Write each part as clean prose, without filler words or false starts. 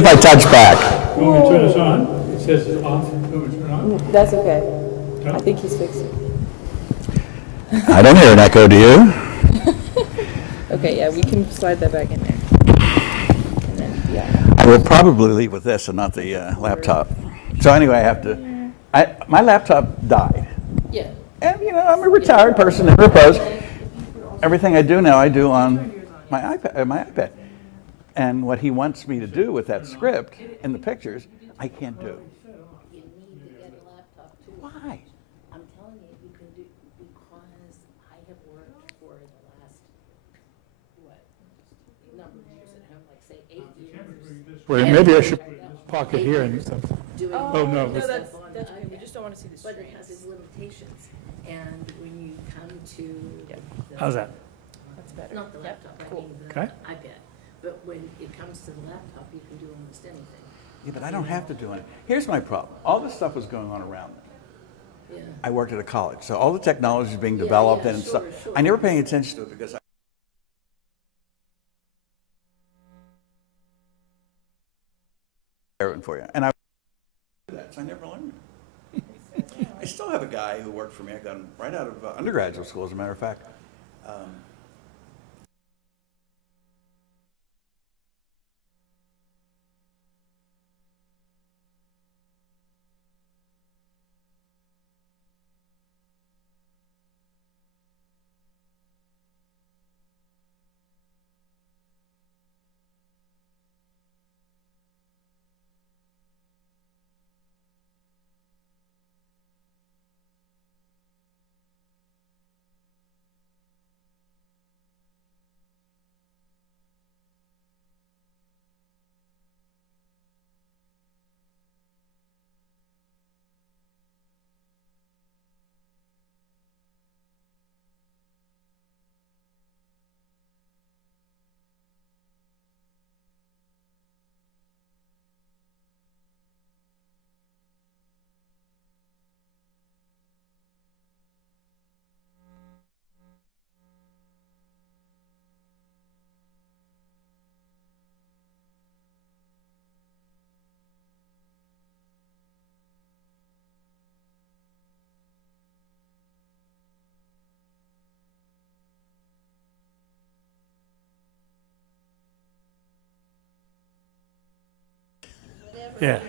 if I touch back. You want me to turn this on? It says it's off. You want me to turn it on? That's okay. I think he's fixed it. I don't hear an echo, do you? Okay, yeah, we can slide that back in there. And then, yeah. I will probably leave with this and not the laptop. So anyway, I have to, my laptop died. Yeah. And, you know, I'm a retired person in repose. Everything I do now, I do on my iPad. And what he wants me to do with that script in the pictures, I can't do. You need to get a laptop too. Why? I'm telling you, you can do, because I have worked for the last, number of years at home, like say 8 years. Wait, maybe I should park it here and stuff. Doing Oh, no. No, that's okay. We just don't want to see the But screen. it has its limitations, and when you come to the. How's that? That's better. Not the laptop, I mean the Okay. iPad, but when it comes to the laptop, you can do almost anything. Yeah, but I don't have to do it. Here's my problem. All this stuff was going on around me. Yeah. I worked at a college, so all the technology is being Yeah, developed yeah, and sure, stuff. sure. I never paid attention to it because for you, and I never learned it. I still have a guy who worked for me. I got him right out of undergraduate school, as a matter of fact. Yeah.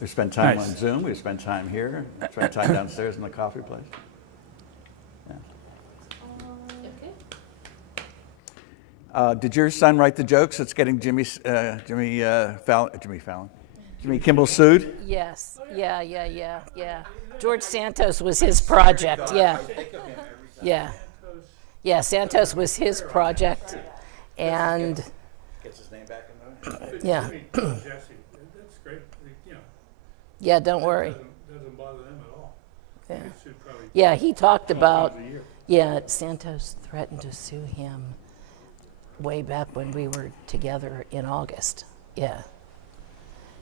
We spent time Nice. on Zoom. We spent time here. Spent time downstairs in the coffee place. Okay. Did your son write the jokes that's getting Jimmy Kimmel sued? Yes, yeah. George Santos was his project, yeah. Yeah. Yeah, Santos was his project, and, Gets his name back in there. yeah, Jesse, that's great. You know, yeah, don't worry. doesn't bother them at all. Yeah. It should probably Yeah, he talked about, times a year. yeah, Santos threatened to sue him way back when we were together in August, yeah.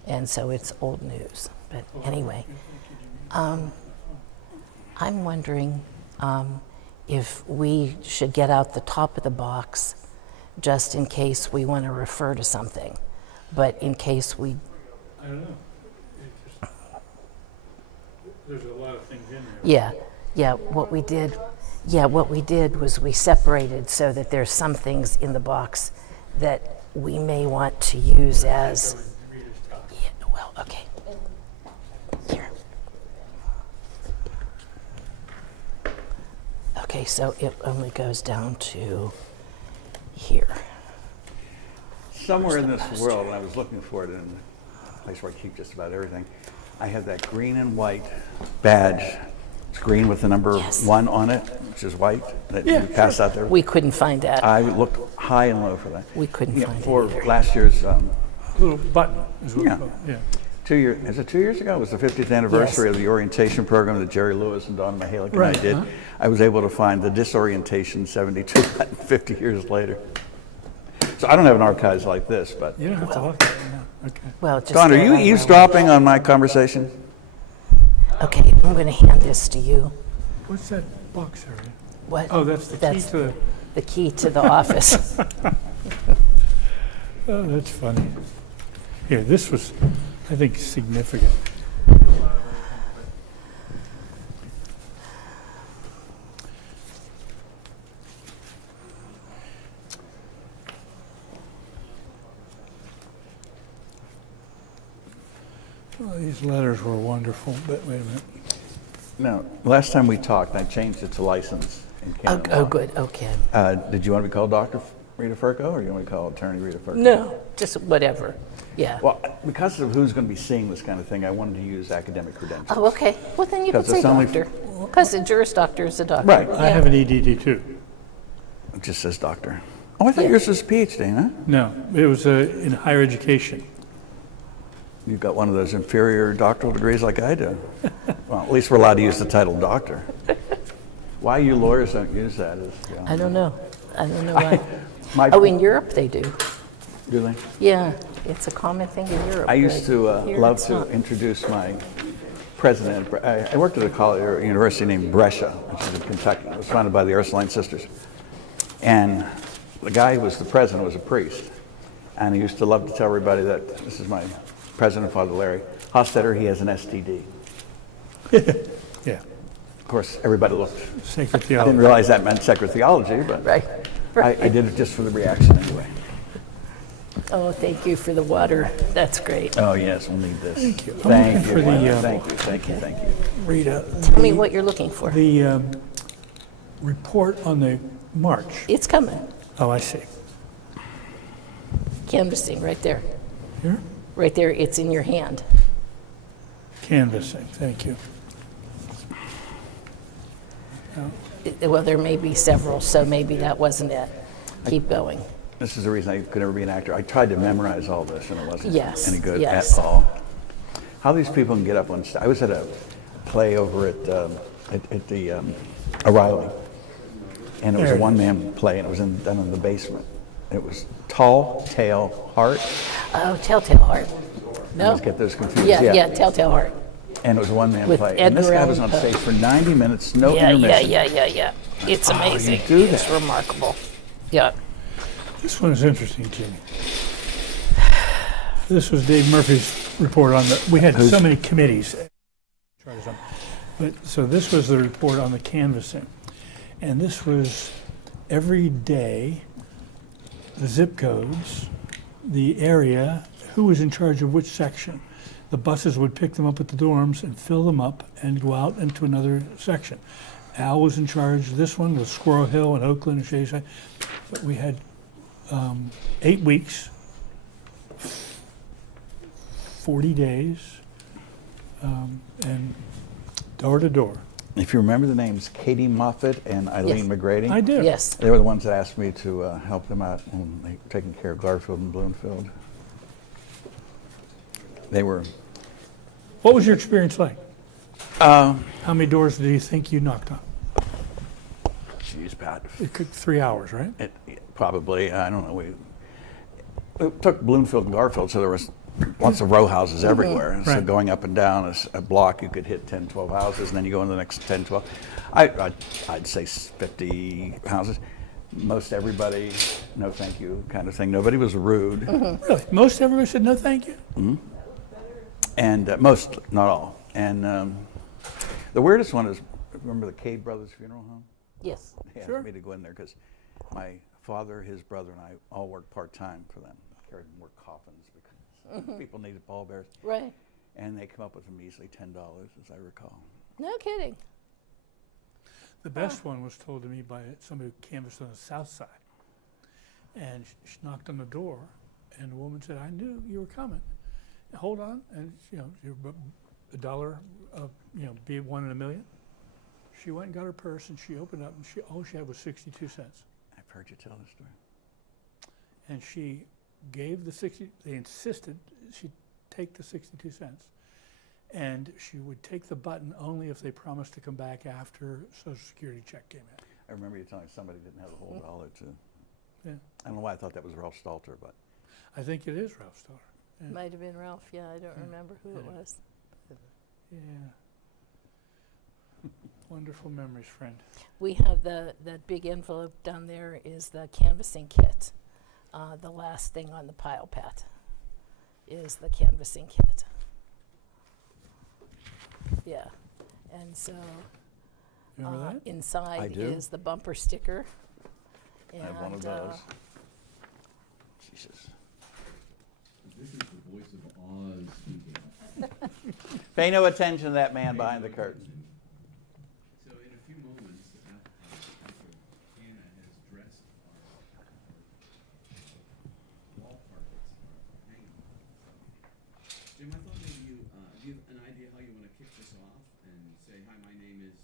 And so it's old news, but anyway. I'm wondering if we should get out the top of the box just in case we want to refer to something, but in case we, I don't know. It just, there's a lot of things in there. what we did was we separated so that there's some things in the box that we may want to use as, yeah, well, okay. Here. Okay, so it only goes down to here. Somewhere in this world, and I was looking for it in a place where I keep just about everything, I have that green and white badge. It's green with the number Yes. 1 on it, which is white, that you pass out there. We couldn't find that. I looked high and low for that. We couldn't Yeah, find it for either. last year's Little button is what Yeah. we call it, yeah. 2 year, is it 2 years ago? It was the 50th anniversary of the orientation program that Jerry Lewis and Don Mihalik and I Right, did. huh? I was able to find the disorientation 72 button 50 years later. So I don't have an archives like this, but. You don't have to look at it, yeah, okay. Well, just Don, are go you right eavesdropping on my conversation? around. Okay, I'm going to hand this to you. What's that box area? What? Oh, that's the key to the, the key to the office. oh, that's funny. Here, this was, I think, significant. Well, these letters were wonderful, but wait a minute. Now, last time we talked, I changed it to license in Oh, Canada. oh, good, okay. Did you want to be called Dr. Rita Furco, or you want to be called Attorney Rita Furco? No, just whatever, yeah. Well, because of who's going to be seeing this kind of thing, I wanted to use academic credentials. Oh, okay, well, then you could 'Cause say it's only- doctor, because a Juris Doctor is a doctor. Right. I have an EDD too. It just says doctor. Oh, I thought Yeah. yours was PhD, huh? No, it was in higher education. You've got one of those inferior doctoral degrees like I do. Well, at least we're allowed to use the title doctor. Why you lawyers don't use that is, you know, I don't know why. my, Oh, in Europe they do. do they? Yeah, it's a common thing in Europe. I used but to here love it's to not. introduce my president. I worked at a college or a university named Brescia, which is in Kentucky. It was founded by the Ursuline sisters. And the guy who was the president was a priest. And he used to love to tell everybody that this is my president, Father Larry Hostetter, he has an STD. Yeah, Of course, everybody looked. sacred I didn't theology. realize that meant sacred theology, but Right, right. I did it just for the reaction anyway. Oh, thank you for the water, that's great. Oh, yes, we'll need this. Thank you. I'm Thank looking you. for the, Wanda. uh, Thank you, thank you, thank you. Rita, Tell me what you're looking for. the report on the march. It's coming, Oh, I see. canvassing, right there. Here? Right there, it's in your hand. Canvassing, thank you. Well, there may be several, so maybe that wasn't it. Keep going. This is the reason I could never be an actor. I tried to memorize all this and it wasn't Yes, any good yes. at all. How these people can get up on stage. I was at a play over at the O'Reilly, and it was a There. one-man play, and it was done in the basement. It was Tall Tale Heart. Oh, Telltale Heart. No? Let's get those confused. Yeah, Telltale Heart. And it was a one-man With play. And this Edgar guy was Allan on Poe. stage for 90 minutes, no Yeah, intermission. yeah. It's amazing. do It's that? remarkable. Yeah. This one is interesting, Jimmy. This was Dave Murphy's report on the, we had so many committees. But, so this was the report on the canvassing. And this was every day, the zip codes, the area, who was in charge of which section. The buses would pick them up at the dorms and fill them up and go out into another section. Al was in charge of this one, was Squirrel Hill and Oakland and Shayside. But we had 8 weeks, 40 days, and door to door. If you remember the names, Katie Moffett and Eileen Yes. McGrady. I do. Yes. They were the ones that asked me to help them out when they were taking care of Garfield and Bloomfield. They were, What was your experience like? uh, How many doors do you think you knocked on? geez, Pat, It took 3 hours, right? probably, I don't know, it took Bloomfield and Garfield, so there was lots of row houses everywhere. And So Right. going up and down a block, you could hit 10, 12 houses, and then you go into the next 10, 12. I'd say 50 houses. Most everybody, no thank you kind of thing. Nobody was rude. Really? Most everybody said no thank you? And most, not all. And the weirdest one is, remember the Cade Brothers Funeral Home? Yes. They asked Sure. me to go in there because my father, his brother, and I all worked part-time for them. Carried more coffins because people needed pallbearers. Right. And they come up with a measly $10, as I recall. No kidding. The best one was told to me by somebody who canvassed on the south side. And she knocked on the door, and the woman said, I knew you were coming. Hold on, and you're $1, be it 1 in a million. She went and got her purse, and she opened up, and all she had was 62 cents. I've heard you tell this story. And she gave the 60, they insisted she'd take the 62 cents. And she would take the button only if they promised to come back after Social Security check came in. I remember you telling somebody didn't have the whole dollar, too. Yeah. I don't know why I thought that was Ralph Stalter, but I think it is Ralph Stoller. Yeah. Might have been Ralph. Yeah, I don't remember who it Yeah. was. Yeah. Wonderful memories, friend. We have that big envelope down there is the canvassing kit, the last thing on the pile, Pat. is the canvassing kit. Yeah, and so Remember that? inside I do. is the bumper sticker. I have one of and, those. Jesus. This is the voice of Oz speaking. Pay no attention to that man behind the curtain. So in a few moments, after Hannah has dressed our wall carpets, our hanging. Jim, I thought maybe do you have an idea how you want to kick this off and say, hi, my name is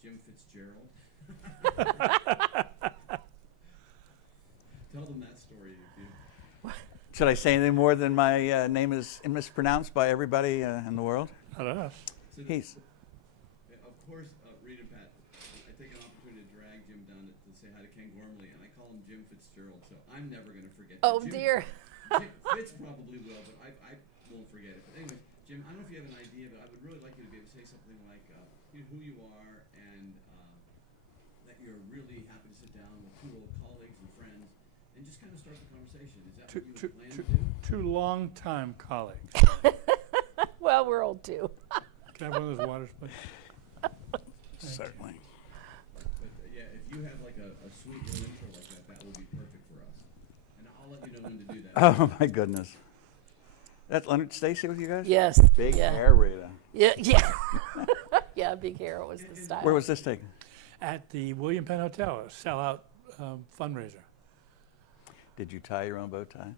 Jim Fitzgerald? Tell them that story if you. Should I say anything more than my name is mispronounced by everybody in the world? Not us. So He's of course, Reed and Pat, I take an opportunity to drag Jim down to say hi to Ken Gormley, and I call him Jim Fitzgerald, so I'm never going to forget Oh that. Jim, dear. Jim Fitz probably will, but I won't forget it. But anyway, Jim, I don't know if you have an idea, but I would really like you to be able to say something like who you are and that you're really happy to sit down with two old colleagues and friends and just kind of start the conversation. Is that Two, what you two, plan two, to do? two long-time colleagues. Well, we're old too. Can I have one of those waters, please? certainly. But yeah, if you have like a sweet little intro like that, that would be perfect for us. And I'll let you know when to do that. Oh my goodness. That's Leonard Stacy with you guys? Yes. Big yeah. hair, Rita. Yeah, yeah. Yeah, big hair was the style. Where was this taken? At the William Penn Hotel, a sellout fundraiser. Did you tie your own bow tie?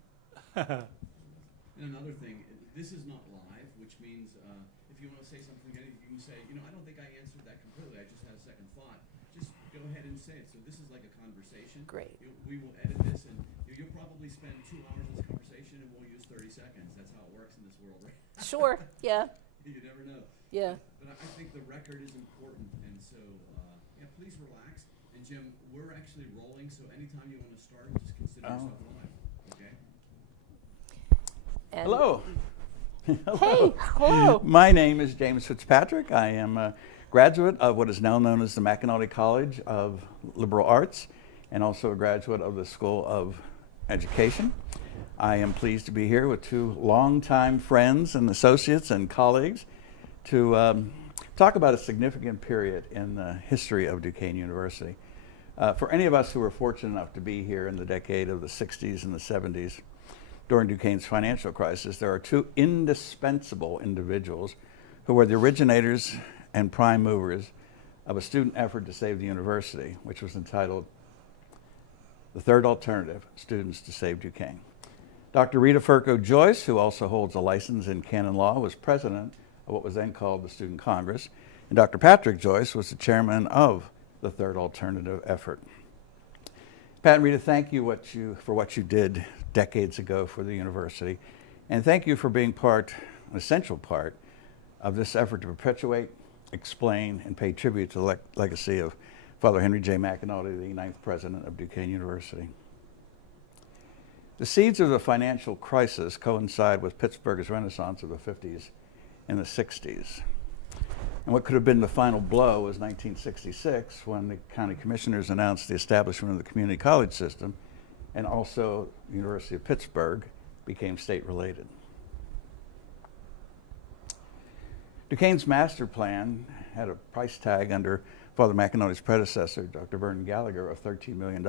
And another thing, this is not live, which means if you want to say something, you can say, I don't think I answered that completely. I just had a second thought. Just go ahead and say it. So this is like a conversation. Great. We will edit this, and you'll probably spend 2 hours in this conversation, and we'll use 30 seconds. That's how it works in this world, right? Sure. Yeah. You never know. Yeah. But I think the record is important, and so yeah, please relax. And Jim, we're actually rolling, so anytime you want to start, just consider yourself live. Okay. And Hello. Hey. Hello. My name is James Fitzpatrick. I am a graduate of what is now known as the McAnally College of Liberal Arts and also a graduate of the School of Education. I am pleased to be here with two longtime friends and associates and colleagues to talk about a significant period in the history of Duquesne University. For any of us who were fortunate enough to be here in the decade of the 60s and the 70s, during Duquesne's financial crisis, there are two indispensable individuals who were the originators and prime movers of a student effort to save the university, which was entitled The Third Alternative, Students to Save Duquesne. Dr. Rita Furco Joyce, who also holds a license in canon law, was president of what was then called the Student Congress, and Dr. Patrick Joyce was the chairman of the Third Alternative effort. Pat and Rita, thank you for what you did decades ago for the university, and thank you for being an essential part of this effort to perpetuate, explain, and pay tribute to the legacy of Father Henry J. McAnally, the 9th president of Duquesne University. The seeds of the financial crisis coincide with Pittsburgh's renaissance of the 50s and the 60s. And what could have been the final blow was 1966, when the county commissioners announced the establishment of the community college system, and also the University of Pittsburgh became state-related. Duquesne's master plan had a price tag under Father McAnally's predecessor, Dr. Vernon Gallagher, of $13 million,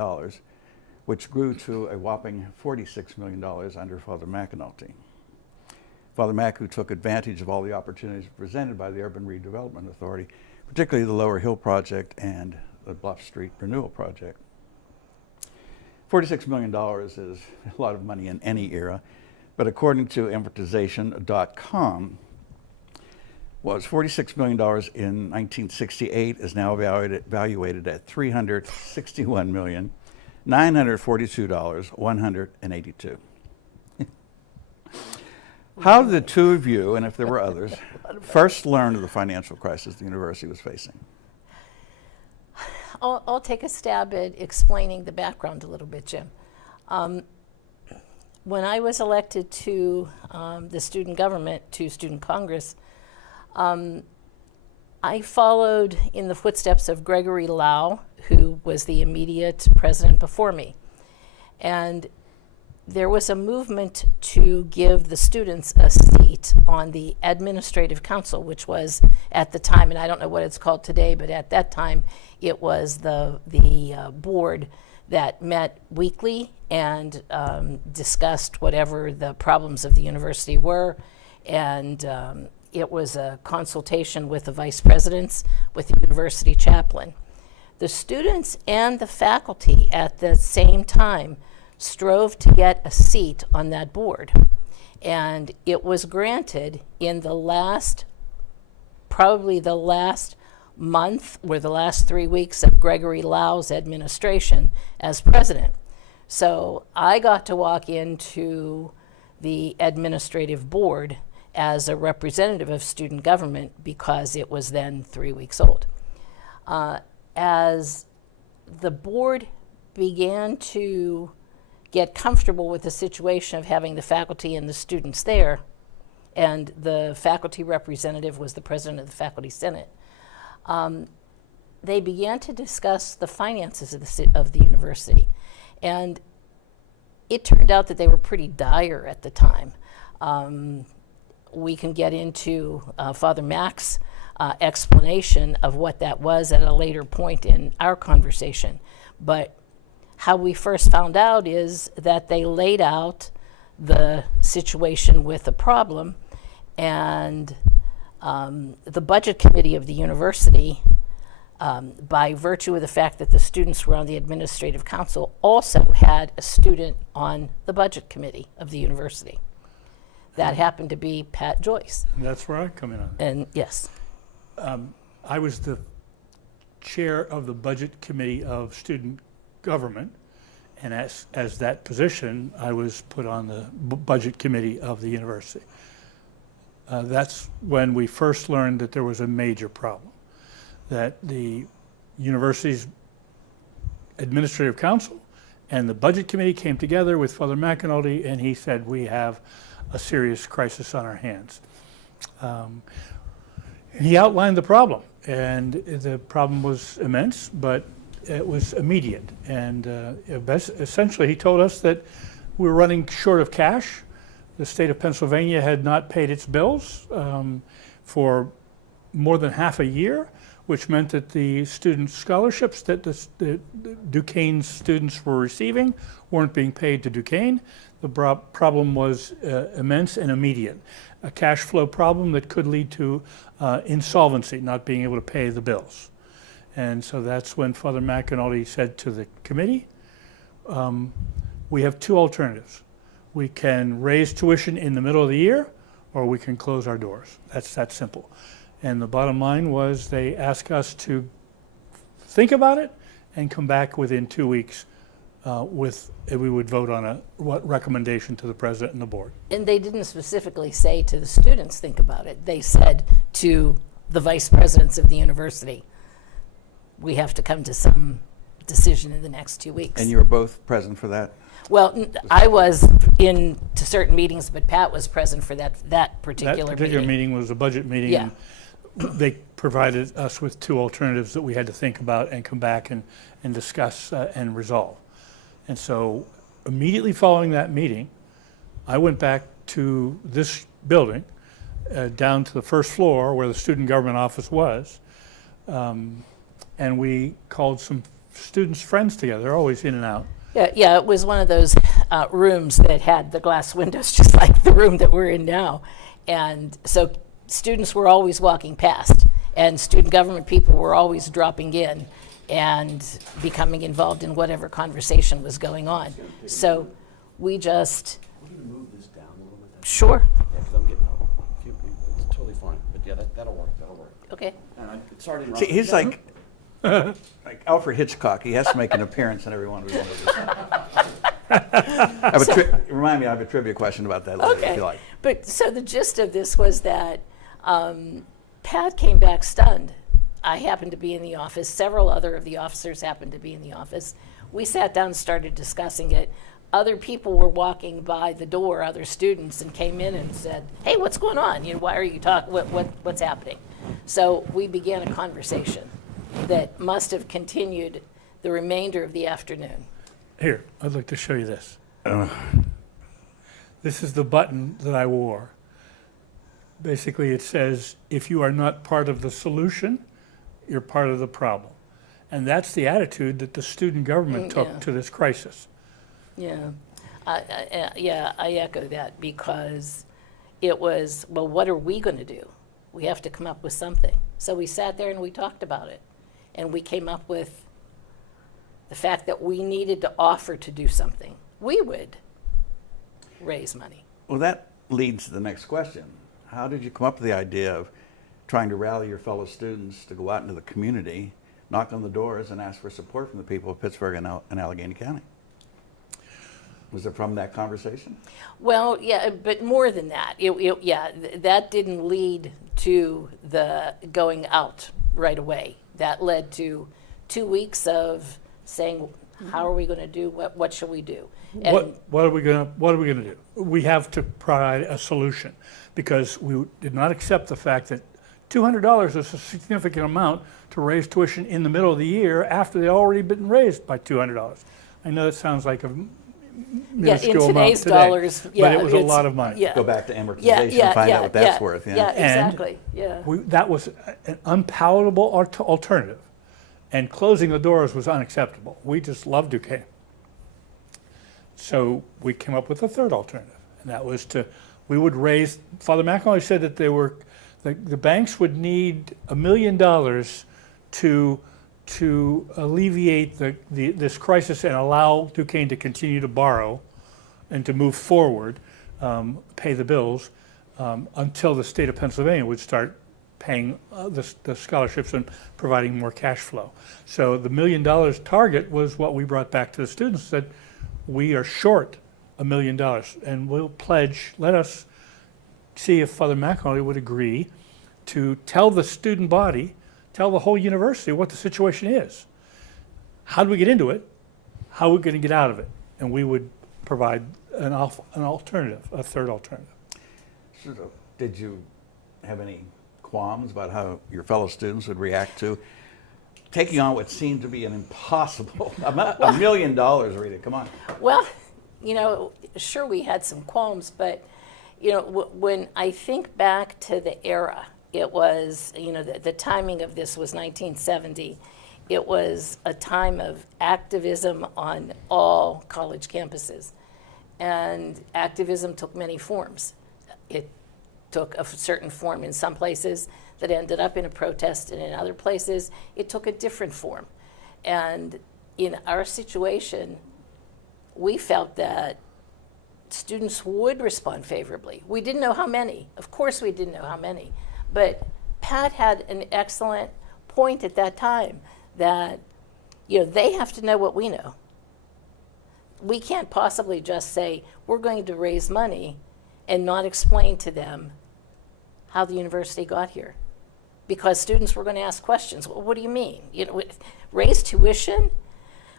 which grew to a whopping $46 million under Father McAnally. Father Mac, who took advantage of all the opportunities presented by the Urban Redevelopment Authority, particularly the Lower Hill Project and the Bluff Street Renewal Project. $46 million is a lot of money in any era, but according to amortization.com, was $46 million in 1968 is now valuated at $361,942,182. How did the two of you, and if there were others, first learn of the financial crisis the university was facing? I'll take a stab at explaining the background a little bit, Jim. When I was elected to the student government, to Student Congress, I followed in the footsteps of Gregory Lau, who was the immediate president before me. And there was a movement to give the students a seat on the administrative council, which was at the time, and I don't know what it's called today, but at that time it was the board that met weekly and discussed whatever the problems of the university were, and it was a consultation with the vice presidents, with the university chaplain. The students and the faculty at the same time strove to get a seat on that board. And it was granted in the last, probably the last month or the last 3 weeks of Gregory Lau's administration as president. So I got to walk into the administrative board as a representative of student government because it was then 3 weeks old. As the board began to get comfortable with the situation of having the faculty and the students there, and the faculty representative was the president of the faculty senate, they began to discuss the finances of the university. And it turned out that they were pretty dire at the time. We can get into Father Mack's explanation of what that was at a later point in our conversation. But how we first found out is that they laid out the situation with the problem, and the budget committee of the university, by virtue of the fact that the students were on the administrative council, also had a student on the budget committee of the university. That happened to be Pat Joyce. And that's where I come in on. And yes, I was the chair of the budget committee of student government, and as that position, I was put on the budget committee of the university. That's when we first learned that there was a major problem, that the university's administrative council and the budget committee came together with Father McAnulty, and he said, we have a serious crisis on our hands. He outlined the problem, and the problem was immense, but it was immediate. And essentially, he told us that we were running short of cash. The state of Pennsylvania had not paid its bills for more than half a year, which meant that the student scholarships that the Duquesne students were receiving weren't being paid to Duquesne. The problem was immense and immediate. A cash flow problem that could lead to insolvency, not being able to pay the bills. And so that's when Father McAnulty said to the committee, we have two alternatives. We can raise tuition in the middle of the year, or we can close our doors. That's that simple. And the bottom line was they asked us to think about it and come back within 2 weeks we would vote on a recommendation to the president and the board. and they didn't specifically say to the students, think about it. They said to the vice presidents of the university, we have to come to some decision in the next 2 weeks. And you were both present for that? Well, I was in to certain meetings, but Pat was present for that particular That particular meeting. meeting was a budget meeting. Yeah. And they provided us with two alternatives that we had to think about and come back and discuss and resolve. And so immediately following that meeting, I went back to this building, down to the first floor where the student government office was, and we called some students' friends together. They're always in and out. Yeah, it was one of those rooms that had the glass windows, just like the room that we're in now. And so students were always walking past, and student government people were always dropping in and becoming involved in whatever conversation was going on. So we just, We're gonna move this down a little bit. sure, Yeah, because I'm getting a few people. It's totally fine. But yeah, that'll work. That'll work. okay. And sorry to interrupt. See, he's like Alfred Hitchcock. He has to make an appearance in every one of his movies. Remind me, I have a trivia question about that later, if Okay, you like. but so the gist of this was that Pat came back stunned. I happened to be in the office. Several other of the officers happened to be in the office. We sat down and started discussing it. Other people were walking by the door, other students, and came in and said, "Hey, what's going on? You know, why are you talking? What's happening?" So we began a conversation that must have continued the remainder of the afternoon. Here, I'd like to show you this. This is the button that I wore. Basically, it says, if you are not part of the solution, you're part of the problem. And that's the attitude that the student government took Yeah. to this crisis. Yeah, I echo that, because it was, well, what are we going to do? We have to come up with something. So we sat there and we talked about it. And we came up with the fact that we needed to offer to do something. We would raise money. Well, that leads to the next question. How did you come up with the idea of trying to rally your fellow students to go out into the community, knock on the doors, and ask for support from the people of Pittsburgh and Allegheny County? Was it from that conversation? Well, yeah, but more than that. That didn't lead to the going out right away. That led to 2 weeks of saying, how are we going to do, what shall we do? And What are we gonna do? We have to provide a solution, because we did not accept the fact that $200 is a significant amount to raise tuition in the middle of the year after they already been raised by $200. I know it sounds like a minuscule amount today's today, dollars, but yeah, it was a it's- lot of money. yeah. Go back to amortization, find out what that's worth. Yeah, And exactly, yeah. That was an unpalatable alternative, and closing the doors was unacceptable. We just loved Duquesne. So we came up with a third alternative, and that was we would raise, Father McAnally said that the banks would need $1 million to alleviate this crisis and allow Duquesne to continue to borrow and to move forward, pay the bills, until the state of Pennsylvania would start paying the scholarships and providing more cash flow. So the $1 million target was what we brought back to the students, said, we are short $1 million, and we'll pledge, let us see if Father McAnally would agree to tell the student body, tell the whole university what the situation is. How do we get into it? How are we going to get out of it? And we would provide an alternative, a third alternative. So, did you have any qualms about how your fellow students would react to taking on what seemed to be an impossible amount, $1 million, Rita, come on. Well, sure, we had some qualms, but, when I think back to the era, it was, the timing of this was 1970. It was a time of activism on all college campuses. And activism took many forms. It took a certain form in some places that ended up in a protest, and in other places, it took a different form. And in our situation, we felt that students would respond favorably. We didn't know how many. Of course we didn't know how many. But Pat had an excellent point at that time that, they have to know what we know. We can't possibly just say, we're going to raise money and not explain to them how the university got here. Because students were going to ask questions. Well, what do you mean? Raise tuition?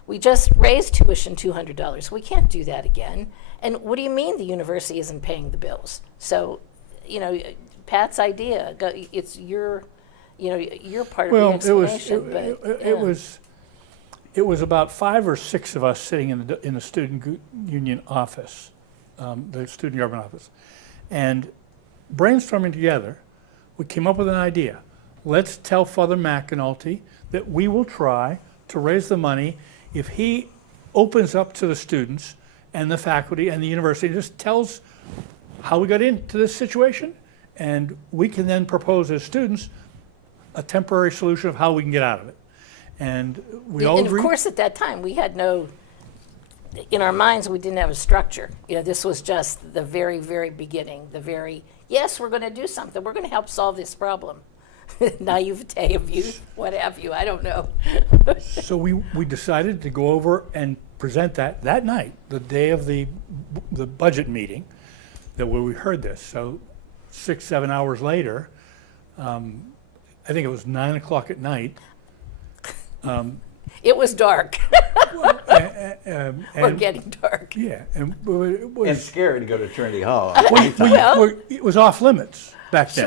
We just raised tuition $200. We can't do that again. And what do you mean the university isn't paying the bills? So, Pat's idea, it's your part of the explanation. It was about 5 or 6 of us sitting in the student union office, the student government office, and brainstorming together, we came up with an idea. Let's tell Father McAnulty that we will try to raise the money if he opens up to the students and the faculty and the university, and just tells how we got into this situation, and we can then propose as students a temporary solution of how we can get out of it. And we all And agree. of course, at that time, we had in our minds, we didn't have a structure. This was just the very, very beginning, yes, we're going to do something. We're going to help solve this problem. Naivete of youth, what have you, I don't know. So we decided to go over and present that night, the day of the budget meeting, where we heard this. So 6-7 hours later, I think it was 9 o'clock at night. It was dark, or And getting dark. yeah, and it And was scary to go to Trinity Hall. it was off limits back then.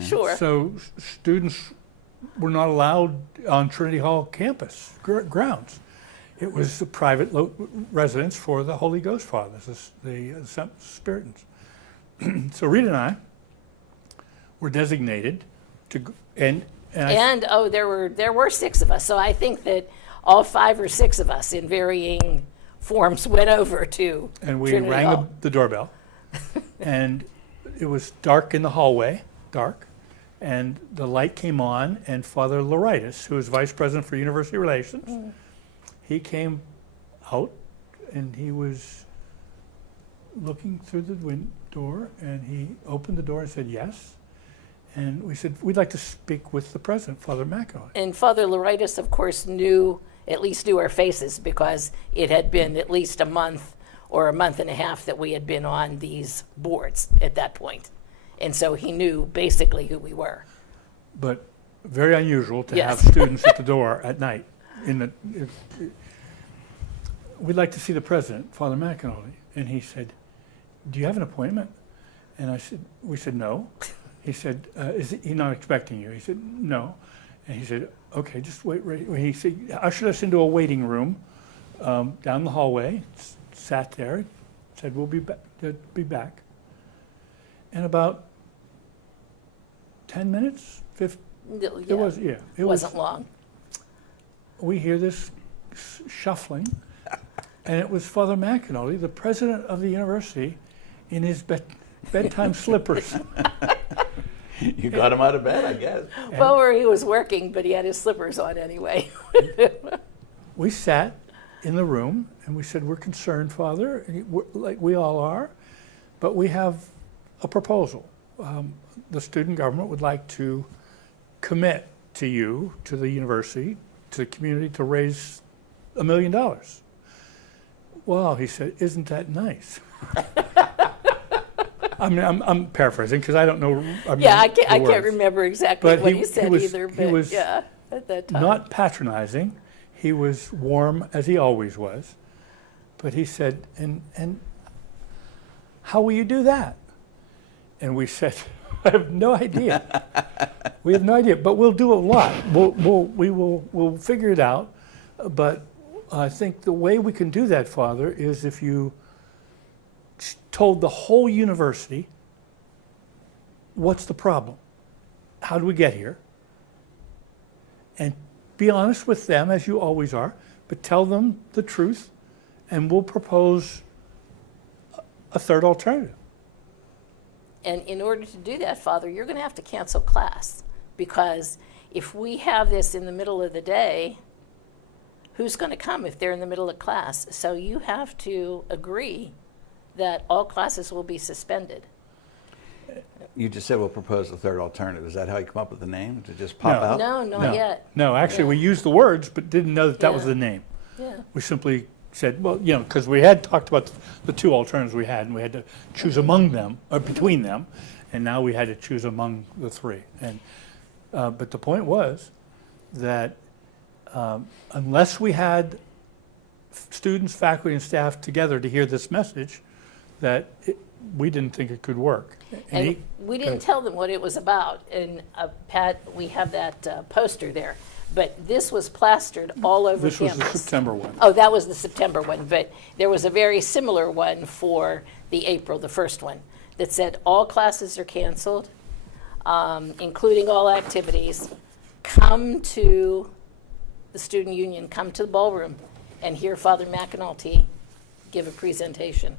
Sure. So students were not allowed on Trinity Hall campus grounds. it was a private residence for the Holy Ghost Fathers, the Spiritans. So Rita and I were designated to, and And there were 6 of us, so I think that all 5 or 6 of us in varying forms went over to and we Trinity rang Hall. the doorbell, and it was dark in the hallway, and the light came on, and Father Loritis, who was Vice President for University Relations, he came out, and he was looking through the door, and he opened the door and said, yes. And we said, we'd like to speak with the president, Father McEnroe. And Father Loritis, of course, at least knew our faces because it had been at least a month or a month and a half that we had been on these boards at that point. And so he knew basically who we were. But very unusual to Yes. have students at the door at night. We'd like to see the president, Father McEnroe. And he said, do you have an appointment? And we said, no. He said, is he not expecting you? He said, no. And he said, okay, just wait. He said, ushered us into a waiting room down the hallway, sat there, said, we'll be back. And about 10 minutes, 15, it wasn't long. We hear this shuffling, and it was Father McEnroe, the president of the university, in his bedtime slippers. You got him out of bed, I guess. Well, where he was working, but he had his slippers on anyway. We sat in the room, and we said, we're concerned, Father, like we all are, but we have a proposal. The student government would like to commit to you, to the university, to the community, to raise $1 million. Wow, he said, isn't that nice? I mean, I'm paraphrasing because I don't know. I can't remember exactly But what he he said was- either, he but was yeah, at that time. Not patronizing. He was warm, as he always was. But he said, and how will you do that? And we said, I have no idea. We have no idea, but we'll do a lot. We'll figure it out. But I think the way we can do that, Father, is if you told the whole university, what's the problem? How do we get here? And be honest with them, as you always are, but tell them the truth, and we'll propose a third alternative. And in order to do that, Father, you're going to have to cancel class, because if we have this in the middle of the day, who's going to come if they're in the middle of class? So you have to agree that all classes will be suspended. You just said we'll propose a third alternative. Is that how you come up with the name, to just pop out? No, not yet. No, actually, Yeah. we used the words, but didn't know that was Yeah. the name. Yeah. We simply said, well, because we had talked about the 2 alternatives we had, and we had to choose among them, or between them, and now we had to choose among the 3. And but the point was that unless we had students, faculty, and staff together to hear this message, that we didn't think it could work. And we didn't tell them what it was about. And Pat, we have that poster there. But this was plastered all over This was campus. the September one. Oh, that was the September one, but there was a very similar one for the April, the first one, that said all classes are canceled, including all activities. Come to the student union, come to the ballroom, and hear Father McEnulty give a presentation.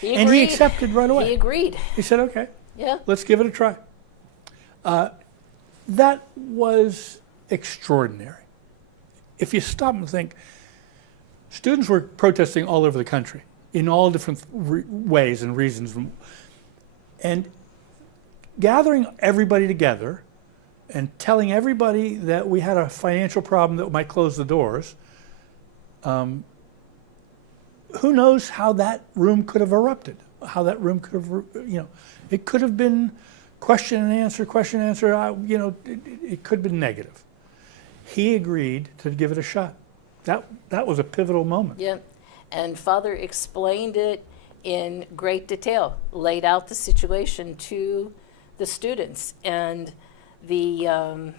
He And he agreed. accepted right away. He agreed, He said, okay, yeah. let's give it a try. That was extraordinary. If you stop and think, students were protesting all over the country in all different ways and reasons. And gathering everybody together and telling everybody that we had a financial problem that might close the doors, who knows how that room could have erupted, how that room could have, it could have been question and answer, it could have been negative. He agreed to give it a shot. That was a pivotal moment. Yeah, and Father explained it in great detail, laid out the situation to the students, and the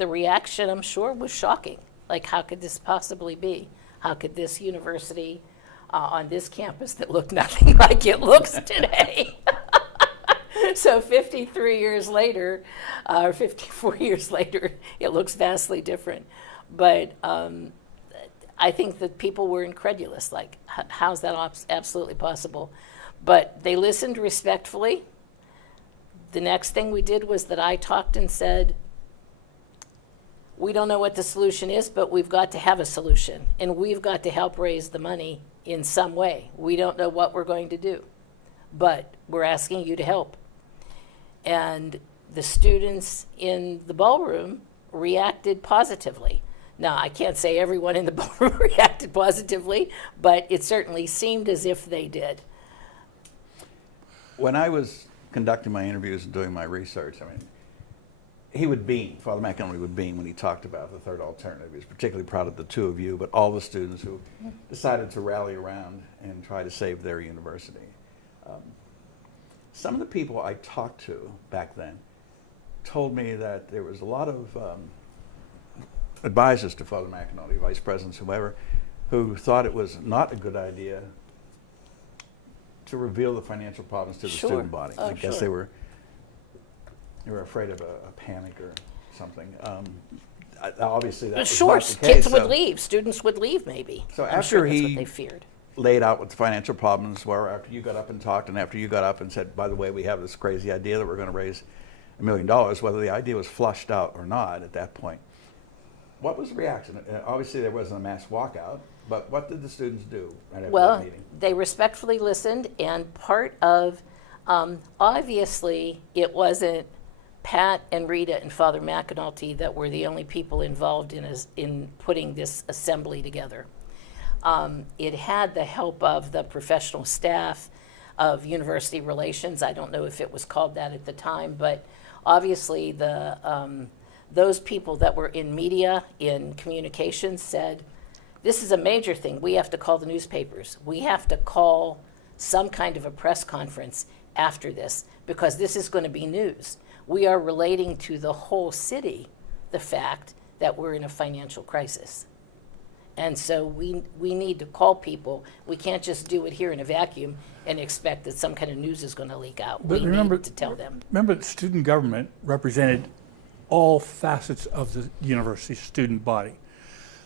reaction, I'm sure, was shocking. Like, how could this possibly be? How could this university on this campus that looked nothing like it looks today? So 53 years later, or 54 years later, it looks vastly different. But I think that people were incredulous, like, how's that absolutely possible? But they listened respectfully. The next thing we did was that I talked and said, we don't know what the solution is, but we've got to have a solution, and we've got to help raise the money in some way. We don't know what we're going to do, but we're asking you to help. And the students in the ballroom reacted positively. Now, I can't say everyone in the ballroom reacted positively, but it certainly seemed as if they did. When I was conducting my interviews and doing my research, I mean, he would beam, Father McEnroe would beam when he talked about the third alternative. He was particularly proud of the two of you, but all the students who decided to rally around and try to save their university. Some of the people I talked to back then told me that there was a lot of advisors to Father McEnroe, vice presidents, whoever, who thought it was not a good idea to reveal the financial problems to the Sure. student body. Oh, I guess sure. they were afraid of a panic or something. Obviously, that was Sure, not the case. kids would so- leave, students would leave maybe. So I'm after sure that's he what they feared. laid out what the financial problems were, after you got up and talked, and after you got up and said, by the way, we have this crazy idea that we're going to raise $1 million, whether the idea was flushed out or not at that point, what was the reaction? Obviously, there wasn't a mass walkout, but what did the students do right after that Well, meeting? they respectfully listened, and part of, obviously, it wasn't Pat and Rita and Father McAnulty that were the only people involved in putting this assembly together. It had the help of the professional staff of university relations. I don't know if it was called that at the time, but obviously those people that were in media, in communications, said, this is a major thing. We have to call the newspapers. We have to call some kind of a press conference after this, because this is going to be news. We are relating to the whole city the fact that we're in a financial crisis. And so we need to call people. We can't just do it here in a vacuum and expect that some kind of news is going to leak out. But We remember- need to tell them. Remember, that student government represented all facets of the university student body.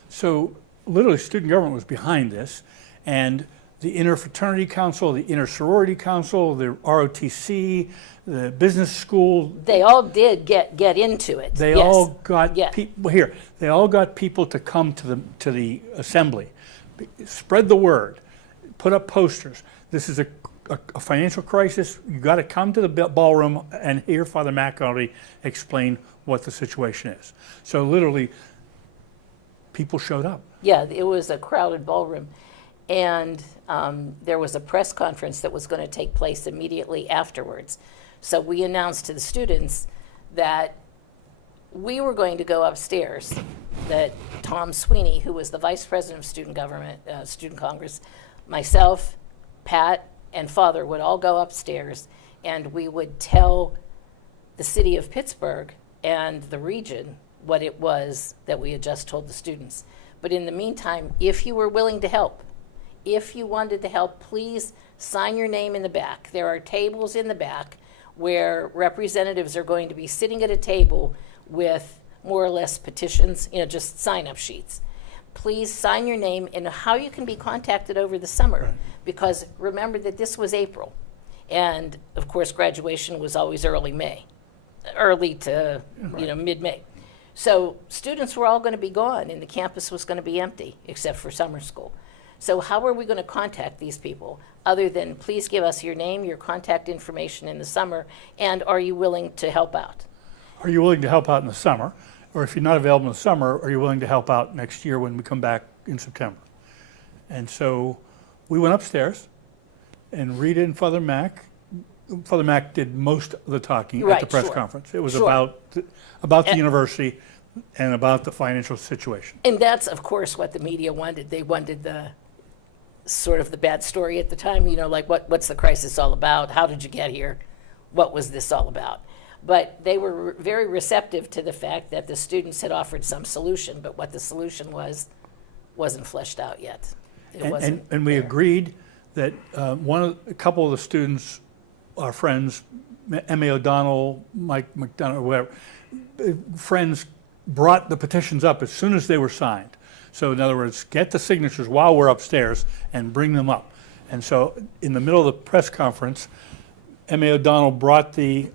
So literally, student government was behind this, and the interfraternity council, the inter sorority council, the ROTC, the business school, They all did get into it. they yes. all got Yeah. people here. They all got people to come to the assembly, spread the word, put up posters. This is a financial crisis. You got to come to the ballroom and hear Father McAnulty explain what the situation is. So literally, people showed up. Yeah, it was a crowded ballroom. And there was a press conference that was going to take place immediately afterwards. So we announced to the students that we were going to go upstairs, that Tom Sweeney, who was the vice president of student government, student congress, myself, Pat, and Father would all go upstairs, and we would tell the city of Pittsburgh and the region what it was that we had just told the students. But in the meantime, if you were willing to help, if you wanted to help, please sign your name in the back. There are tables in the back where representatives are going to be sitting at a table with more or less petitions, just sign-up sheets. Please sign your name and how you can be contacted over the summer. Right. Because remember that this was April. And of course, graduation was always early May, early to, mid-May. So students were all going to be gone and the campus was going to be empty except for summer school. So how are we going to contact these people other than please give us your name, your contact information in the summer, and are you willing to help out? Are you willing to help out in the summer? Or if you're not available in the summer, are you willing to help out next year when we come back in September? And so we went upstairs, and Rita and Father Mac did most of the talking at the Right, press sure. conference. It was Sure. about the university and about the financial situation. And that's, of course, what the media wanted. They wanted the sort of the bad story at the time, like what's the crisis all about? How did you get here? What was this all about? But they were very receptive to the fact that the students had offered some solution, but what the solution was wasn't fleshed out yet. It wasn't And we there. agreed that a couple of the students, our friends, M.A. O'Donnell, Mike McDonough, whatever, friends brought the petitions up as soon as they were signed. So in other words, get the signatures while we're upstairs and bring them up. And so in the middle of the press conference, M.A. O'Donnell brought the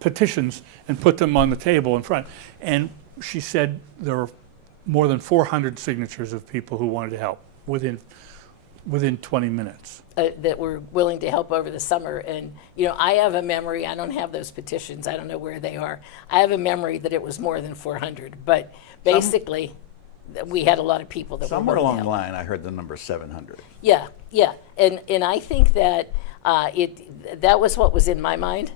petitions and put them on the table in front. And she said there were more than 400 signatures of people who wanted to help within 20 minutes. That were willing to help over the summer. And, you know, I have a memory, I don't have those petitions, I don't know where they are. I have a memory that it was more than 400, but basically, we had a lot of people that Somewhere were willing along to the help. line, I heard the number 700. Yeah, yeah. And I think that that was what was in my mind.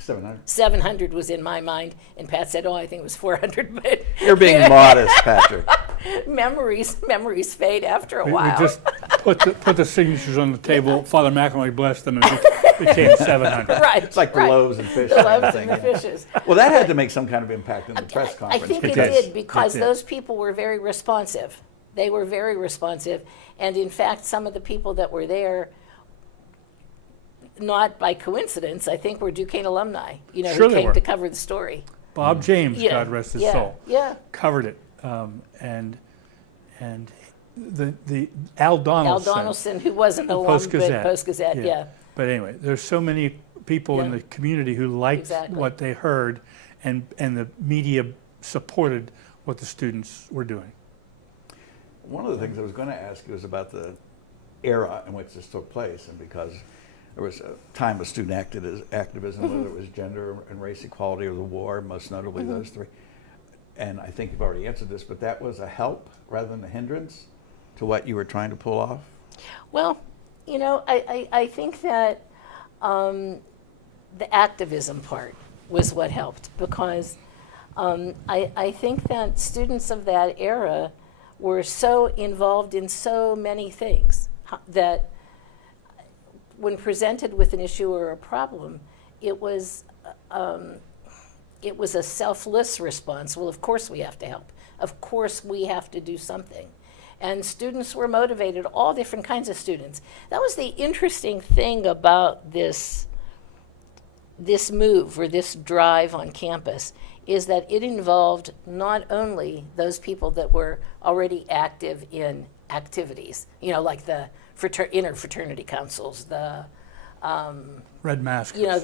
700. 700 was in my mind, and Pat said, "Oh, I think it was 400." But You're being modest, Patrick. memories fade after a We while. just put the signatures on the table, Father McElroy blessed them, and it became 700. right. It's like the right. loaves and fish The kind loaves of and thing. the fishes. Well, that had to make some kind of impact in the press I conference. think it because- did because it did. those people were very responsive. They were very responsive, and in fact, some of the people that were there, not by coincidence, I think were Duquesne alumni. You know, Sure who they came were. to cover the story. Bob James, Yeah, God rest his yeah, soul, Yeah. covered it, and the Al Donaldson. Al Donaldson, who wasn't the alum, but Post-Gazette. Post-Gazette, yeah. But anyway, there's so many people in Yeah. the community who liked Exactly. what they heard, and the media supported what the students were doing. One of the things I was going to ask you was about the era in which this took place, and because there was a time of student activism, whether it was gender and race equality or the war, most notably those three. And I think you've already answered this, but that was a help rather than a hindrance to what you were trying to pull off? Well, you know, I think that the activism part was what helped because I think that students of that era were so involved in so many things that when presented with an issue or a problem, it was a selfless response. Well, of course we have to help. Of course we have to do something. And students were motivated, all different kinds of students. That was the interesting thing about this move or this drive on campus, is that it involved not only those people that were already active in activities, you know, like the interfraternity councils, the Red Mask. you know,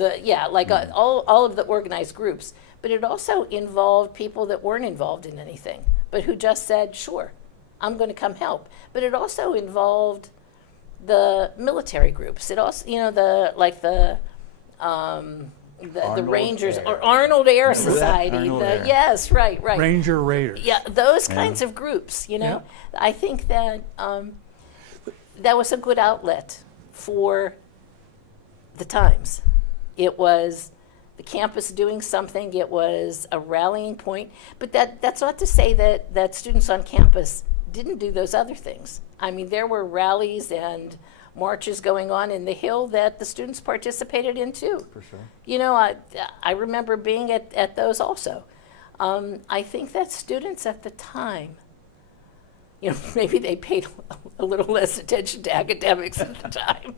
all of the organized groups, but it also involved people that weren't involved in anything, but who just said, sure, I'm going to come help. But it also involved the military groups. It also, you know, the Arnold Rangers Air. or Arnold Air Remember that? Society. Arnold Air. Yes, right. Ranger Raiders. Yeah, those kinds of groups, you know. I think that that was a good outlet for the times. It was the campus doing something. It was a rallying point. But that's not to say that students on campus didn't do those other things. I mean, there were rallies and marches going on in the Hill that the students participated in too. For sure. You know, I remember being at those also. I think that students at the time, you know, maybe they paid a little less attention to academics at the time.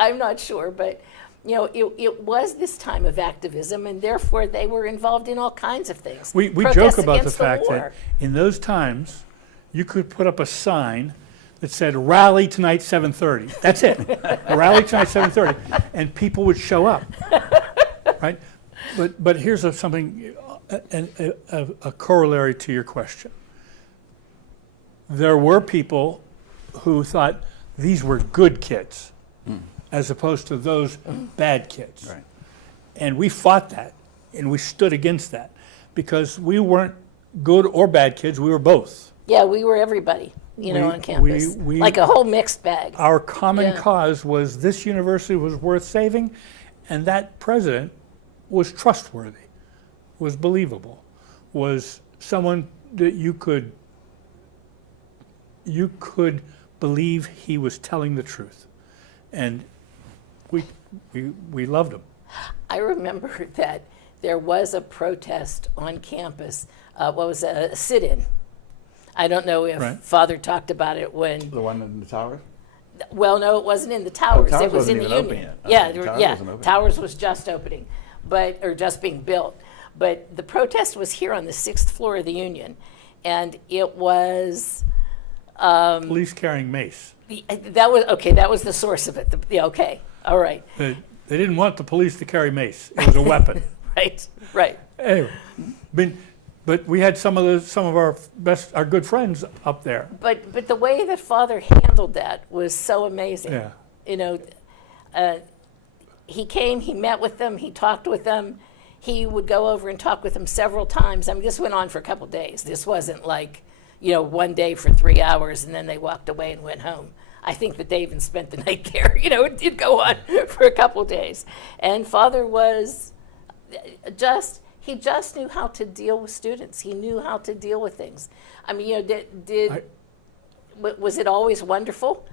I'm not sure, but you know, it was this time of activism, and therefore they were involved in all kinds of things. We Protests joke about the against fact war. that in those times, you could put up a sign that said, rally tonight 7:30. That's it. Rally tonight 7:30. And people would show up, right? But here's something, a corollary to your question. There were people who thought these were good kids as opposed to those bad kids. Right. And we fought that, and we stood against that because we weren't good or bad kids, we were both. Yeah, we were everybody, you know, We- on campus, we- like a whole mixed bag. Our common Yeah. cause was this university was worth saving, and that president was trustworthy, was believable, was someone that you could believe he was telling the truth. And we loved him. I remember that there was a protest on campus. What was a sit-in? I don't know if Right. Father talked about it when. The one in the tower? Well, no, it wasn't in the towers. Towers it was in wasn't the even open Union. yet. Yeah, Okay, Towers yeah. wasn't open. Towers was just opening, or just being built. But the protest was here on the 6th floor of the Union, and it was. Police carrying mace. That was okay. That was the source of it. Yeah, okay. All right. They didn't want the police to carry mace. It was a weapon. Right. Right. Anyway, but we had some of our good friends up there. But the way that Father handled that was so amazing. Yeah. You know, he came, he met with them, he talked with them. He would go over and talk with them several times. I mean, this went on for a couple days. This wasn't like, one day for 3 hours and then they walked away and went home. I think that they even spent the night there. It did go on for a couple days. And Father was he just knew how to deal with students. He knew how to deal with things. I mean, was it always wonderful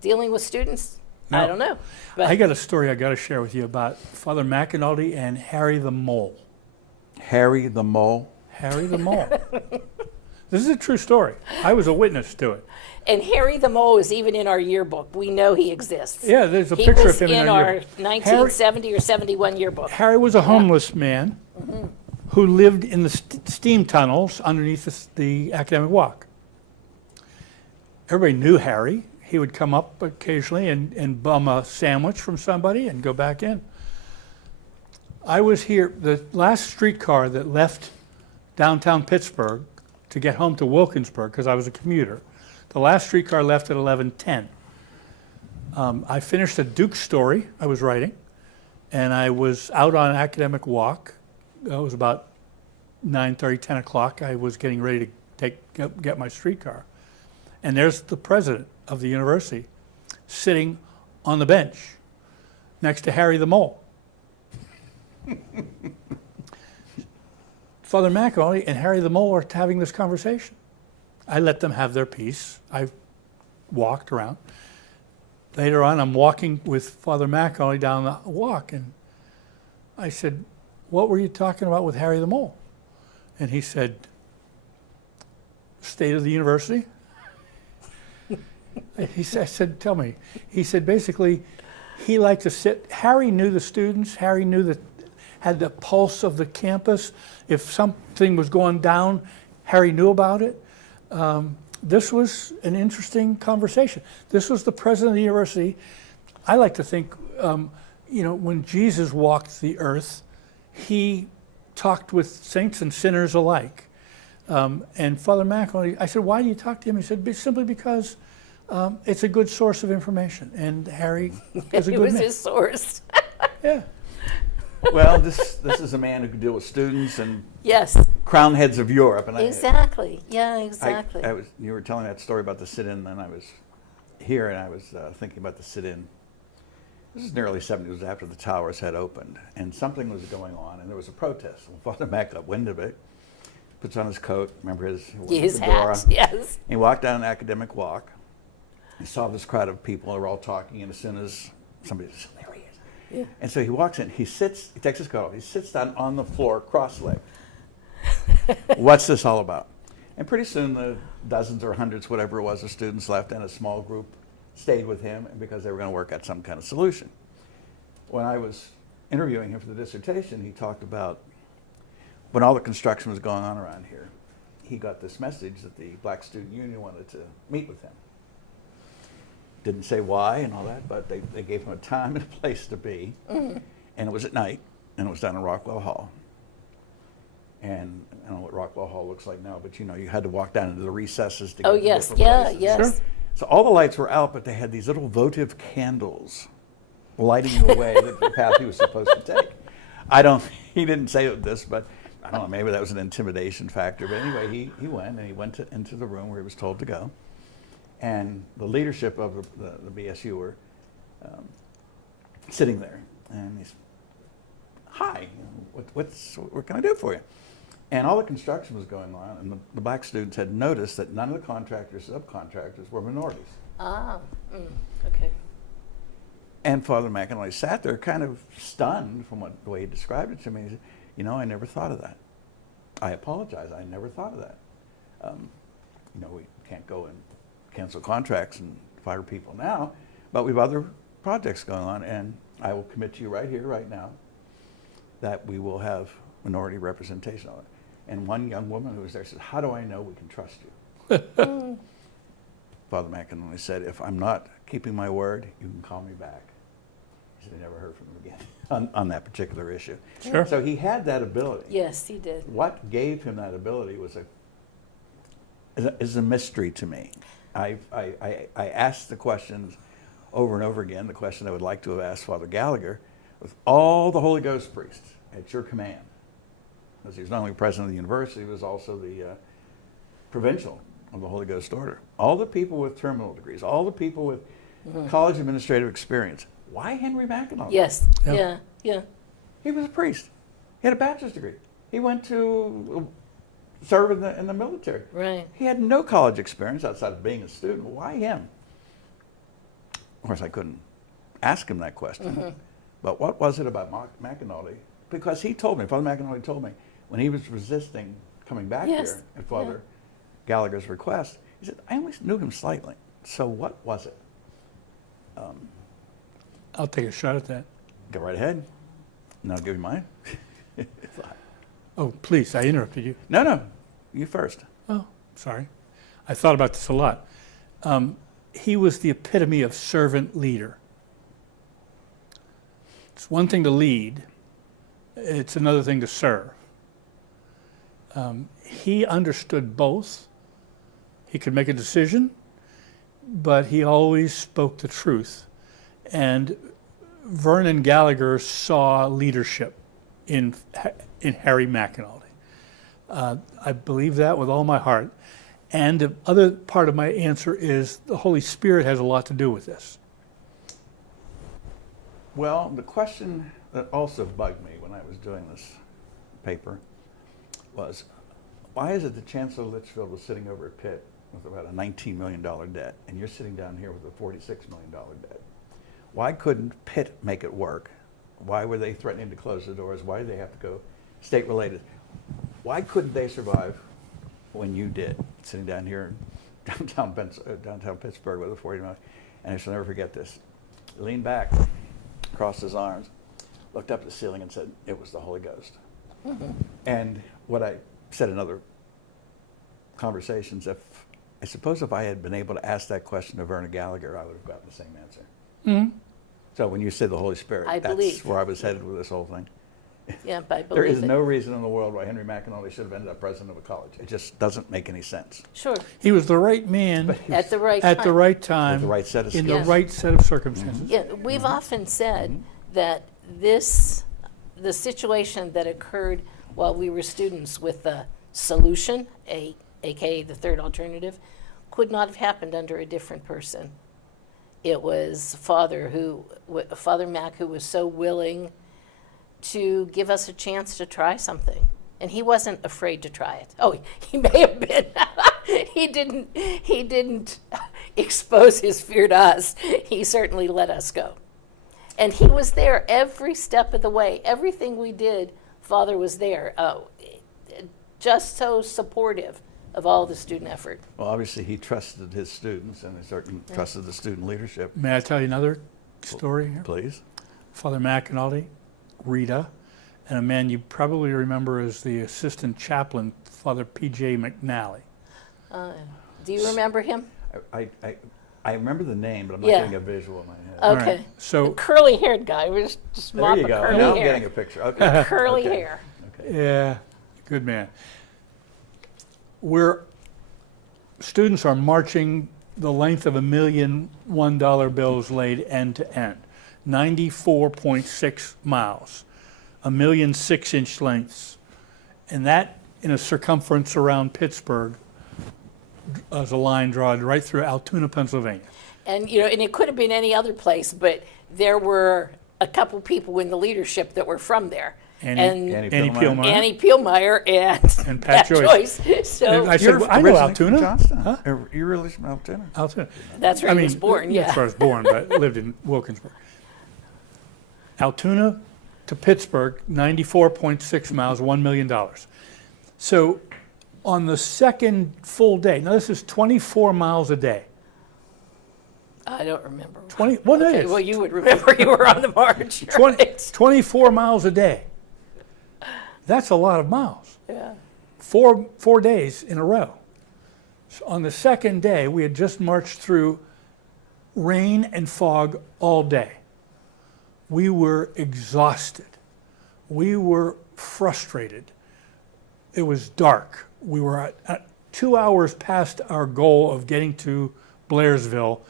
dealing with students? No. I don't know. But I got a story I got to share with you about Father McAnulty and Harry the Mole. Harry the Mole. Harry the Mole. This is a true story. I was a witness to it. And Harry the Mole is even in our yearbook. We know he exists. Yeah, there's a He picture was of him in in our our yearbook. 1970 or 71 yearbook. Harry was a homeless man who lived in the steam tunnels underneath the academic walk. Everybody knew Harry. He would come up occasionally and bum a sandwich from somebody and go back in. I was here, the last streetcar that left downtown Pittsburgh to get home to Wilkinsburg, because I was a commuter. The last streetcar left at 11:10. I finished a Duke story I was writing, and I was out on an academic walk. It was about 9:30, 10 o'clock. I was getting ready to get my streetcar. And there's the president of the university sitting on the bench next to Harry the Mole. Father McAnulty and Harry the Mole are having this conversation. I let them have their piece. I walked around. Later on, I'm walking with Father McAnulty down the walk, and I said, "What were you talking about with Harry the Mole?" And he said, "State of the university." I said, "Tell me." He said, basically, he liked to sit. Harry knew the students. Harry had the pulse of the campus. If something was going down, Harry knew about it. This was an interesting conversation. This was the president of the university. I like to think, when Jesus walked the earth, he talked with saints and sinners alike. And Father McAnulty, I said, "Why do you talk to him?" He said, "Simply because it's a good source of information." And Harry is a It good was man. his source. Yeah. Well, this is a man who could deal with students and Yes, crown heads of Europe. And exactly. Yeah, exactly. you were telling that story about the sit-in, and I was here, and I was thinking about the sit-in. This is in the early 70s, it was after the towers had opened, and something was going on, and there was a protest. And Father McAnulty went into it, puts on his coat, remember his fedora. hat, yes. He walked down an academic walk. He saw this crowd of people who were all talking, and as soon as somebody said, "There he is." Yeah. And so he walks in, he takes his coat off, he sits down on the floor, cross-legged. What's this all about? And pretty soon the dozens or hundreds, whatever it was, of students left, and a small group stayed with him because they were going to work out some kind of solution. When I was interviewing him for the dissertation, he talked about when all the construction was going on around here, he got this message that the Black Student Union wanted to meet with him. Didn't say why and all that, but they gave him a time and a place to be. And it was at night, and it was down in Rockwell Hall. And I don't know what Rockwell Hall looks like now, but you had to walk down into the recesses to get Oh, to yes, different yeah, places. yes. Sure. So all the lights were out, but they had these little votive candles lighting the way that the path he was supposed to take. He didn't say this, but I don't know, maybe that was an intimidation factor. But anyway, he went, and he went into the room where he was told to go. And the leadership of the BSU were sitting there. And he said, "Hi, what can I do for you?" And all the construction was going on, and the black students had noticed that none of the contractors, subcontractors, were minorities. Ah, okay. And Father McAnally sat there kind of stunned from the way he described it to me. He said, you know, I never thought of that. I apologize, I never thought of that. You know, we can't go and cancel contracts and fire people now, but we have other projects going on, and I will commit to you right here, right now, that we will have minority representation on it. And one young woman who was there said, how do I know we can trust you? Father McAnally said, if I'm not keeping my word, you can call me back. He said, I never heard from him again on that particular issue. Sure. So he had that ability. Yes, he did. What gave him that ability was is a mystery to me. I asked the questions over and over again, the question I would like to have asked Father Gallagher, with all the Holy Ghost priests at your command. Because he was not only president of the university, he was also the provincial of the Holy Ghost Order. All the people with terminal degrees, all the people with college administrative experience. Why Henry McAnally? Yes, Yeah. yeah. He was a priest. He had a bachelor's degree. He went to serve in the military. Right. He had no college experience outside of being a student. Why him? Of course, I couldn't ask him that question. But what was it about McAnally? Because he told me, Father McAnally told me, when he was resisting coming back Yes. here at Father Gallagher's request, he said, I only knew him slightly. So what was it? I'll take a shot at that. Go right ahead. And I'll give you mine. Oh, please, I interrupted you. No, you first. Oh, sorry. I thought about this a lot. He was the epitome of servant leader. It's one thing to lead, it's another thing to serve. He understood both. He could make a decision, but he always spoke the truth. And Vernon Gallagher saw leadership in Harry McAnally. I believe that with all my heart. And the other part of my answer is the Holy Spirit has a lot to do with this. Well, the question that also bugged me when I was doing this paper was, why is it that Chancellor Litchfield was sitting over at Pitt with about a $19 million debt, and you're sitting down here with a $46 million debt? Why couldn't Pitt make it work? Why were they threatening to close the doors? Why did they have to go state-related? Why couldn't they survive when you did, sitting down here in downtown Pittsburgh with a $40 million? And I shall never forget this. He leaned back, crossed his arms, looked up at the ceiling and said, it was the Holy Ghost. And what I said in other conversations, I suppose if I had been able to ask that question of Vernon Gallagher, I would have gotten the same answer. So when you said the Holy Spirit, I that's believe. where I was headed with this whole thing. Yeah, I believe There is it. no reason in the world why Henry McAnally should have ended up president of a college. It just doesn't make any sense. Sure, He was the right man at the right at time. the right time, With the right set of in the skills. right set of circumstances. Yeah, we've often said that the situation that occurred while we were students with the solution, aka the third alternative, could not have happened under a different person. It was Father Mac, who was so willing to give us a chance to try something. And he wasn't afraid to try it. Oh, he may have been. He didn't expose his fear to us. He certainly let us go. And he was there every step of the way. Everything we did, Father was there. Just so supportive of all the student effort. Well, obviously he trusted his students and he certainly trusted the student leadership. May I tell you another story here? Please. Father McAnally, Rita, and a man you probably remember as the assistant chaplain, Father P.J. McNally. Do you remember him? I remember the name, but I'm not Yeah. getting a visual in my head. All Okay. right, so- The curly-haired guy. We just There mop you a go. curly Now I'm hair. getting a picture. Okay. Curly Okay. hair. Yeah, good man. Students are marching the length of $1 million $1 bills laid end to end, 94.6 miles, 1 million 6-inch lengths. And that in a circumference around Pittsburgh as a line drawn right through Altoona, Pennsylvania. And and it could have been any other place, but there were a couple people in the leadership that were from there. Annie Peelmeyer. Annie Peelmeyer and Pat Joyce. So And I said, well, I know originally from Altoona. Johnstown. Huh? You're originally from Altoona. Altoona. that's where he was born. That's Yeah. where I was born, but lived in Wilkinsburg. Altoona to Pittsburgh, 94.6 miles, $1 million. So on the second full day, now this is 24 miles a day. I don't remember. 20, what it Okay, is? well, you would remember you were on the march. 20, right? 24 miles a day. That's a lot of miles. Yeah. Four days in a row. So on the second day, we had just marched through rain and fog all day. We were exhausted. We were frustrated. It was dark. We were at 2 hours past our goal of getting to Blairsville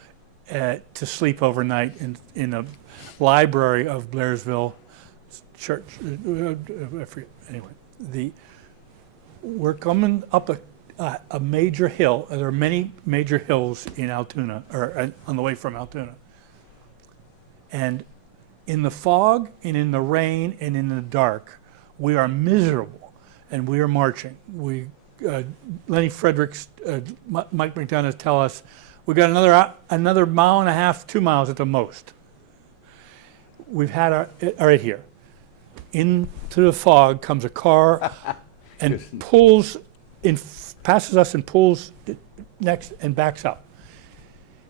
to sleep overnight in a library of Blairsville church. I forget. Anyway, we're coming up a major hill. There are many major hills in Altoona, or on the way from Altoona. And in the fog and in the rain and in the dark, we are miserable, and we are marching. Lenny Fredericks, Mike McDonough tell us, we got another mile and a half, 2 miles at the most. We've had all right here. Into the fog comes a car and passes us and pulls next and backs up.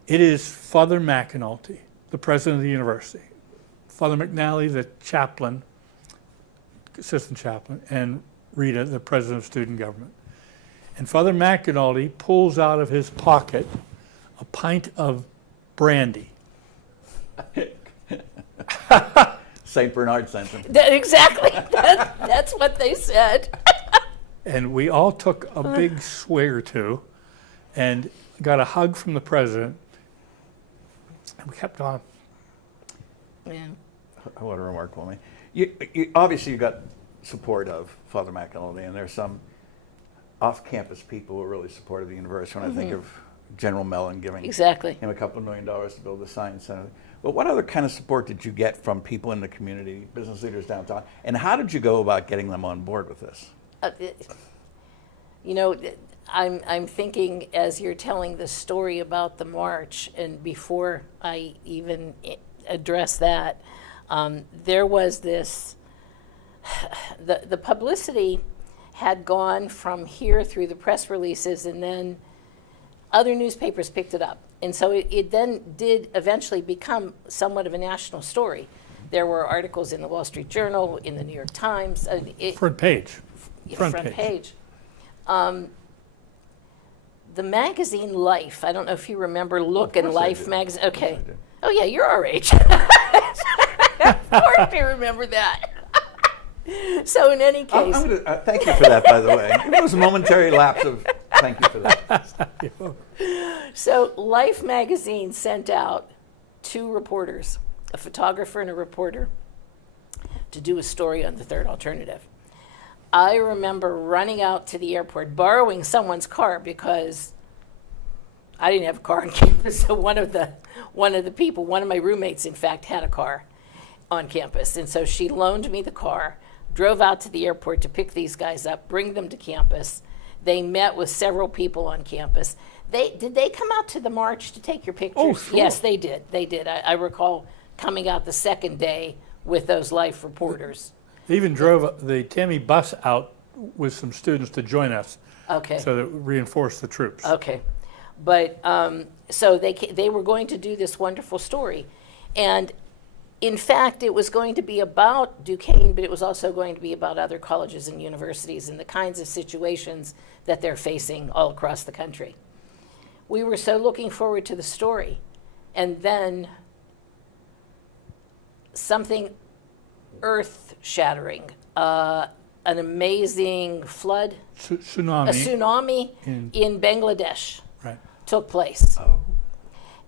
It is Father McAnulty, the president of the university, Father McNally, the chaplain, assistant chaplain, and Rita, the president of student government. And Father McAnulty pulls out of his pocket a pint of brandy. St. Bernard sent him. Exactly. That's what they said. And we all took a big swig or two and got a hug from the president. And we kept on. Yeah. What a remarkable man. You obviously you got support of Father McAnulty, and there's some off-campus people who are really supportive of the university. When I think of General Mellon giving Exactly. him a couple of $1 million to build the science center. But what other kind of support did you get from people in the community, business leaders downtown, and how did you go about getting them on board with this? You know, I'm thinking as you're telling the story about the march, and before I even address that, there was this, the publicity had gone from here through the press releases, and then other newspapers picked it up. And so it then did eventually become somewhat of a national story. There were articles in the Wall Street Journal, in the New York Times. Front page. Front page. The magazine Life, I don't know if you remember Look and course I Life do. magazine. Of course Okay. I do. Oh yeah, you're our age. Of course you remember that. So in any I'm case, gonna, thank you for that, by the way. It was a momentary lapse of thank you for that. so Life magazine sent out 2 reporters, a photographer and a reporter, to do a story on the third alternative. I remember running out to the airport, borrowing someone's car because I didn't have a car on campus. So one of the people, one of my roommates, in fact, had a car on campus, and so she loaned me the car. Drove out to the airport to pick these guys up, bring them to campus. They met with several people on campus. Did they come out to the march to take your pictures? Oh, sure. Yes, they did. They did. I recall coming out the second day with those Life reporters. They even drove the Tammy bus out with some students to join us, Okay. so that reinforced the troops. Okay, but so they were going to do this wonderful story, and in fact, it was going to be about Duquesne, but it was also going to be about other colleges and universities and the kinds of situations that they're facing all across the country. We were so looking forward to the story, and then something earth-shattering, an amazing flood, a Tsunami. tsunami in Bangladesh Right. took place. Oh.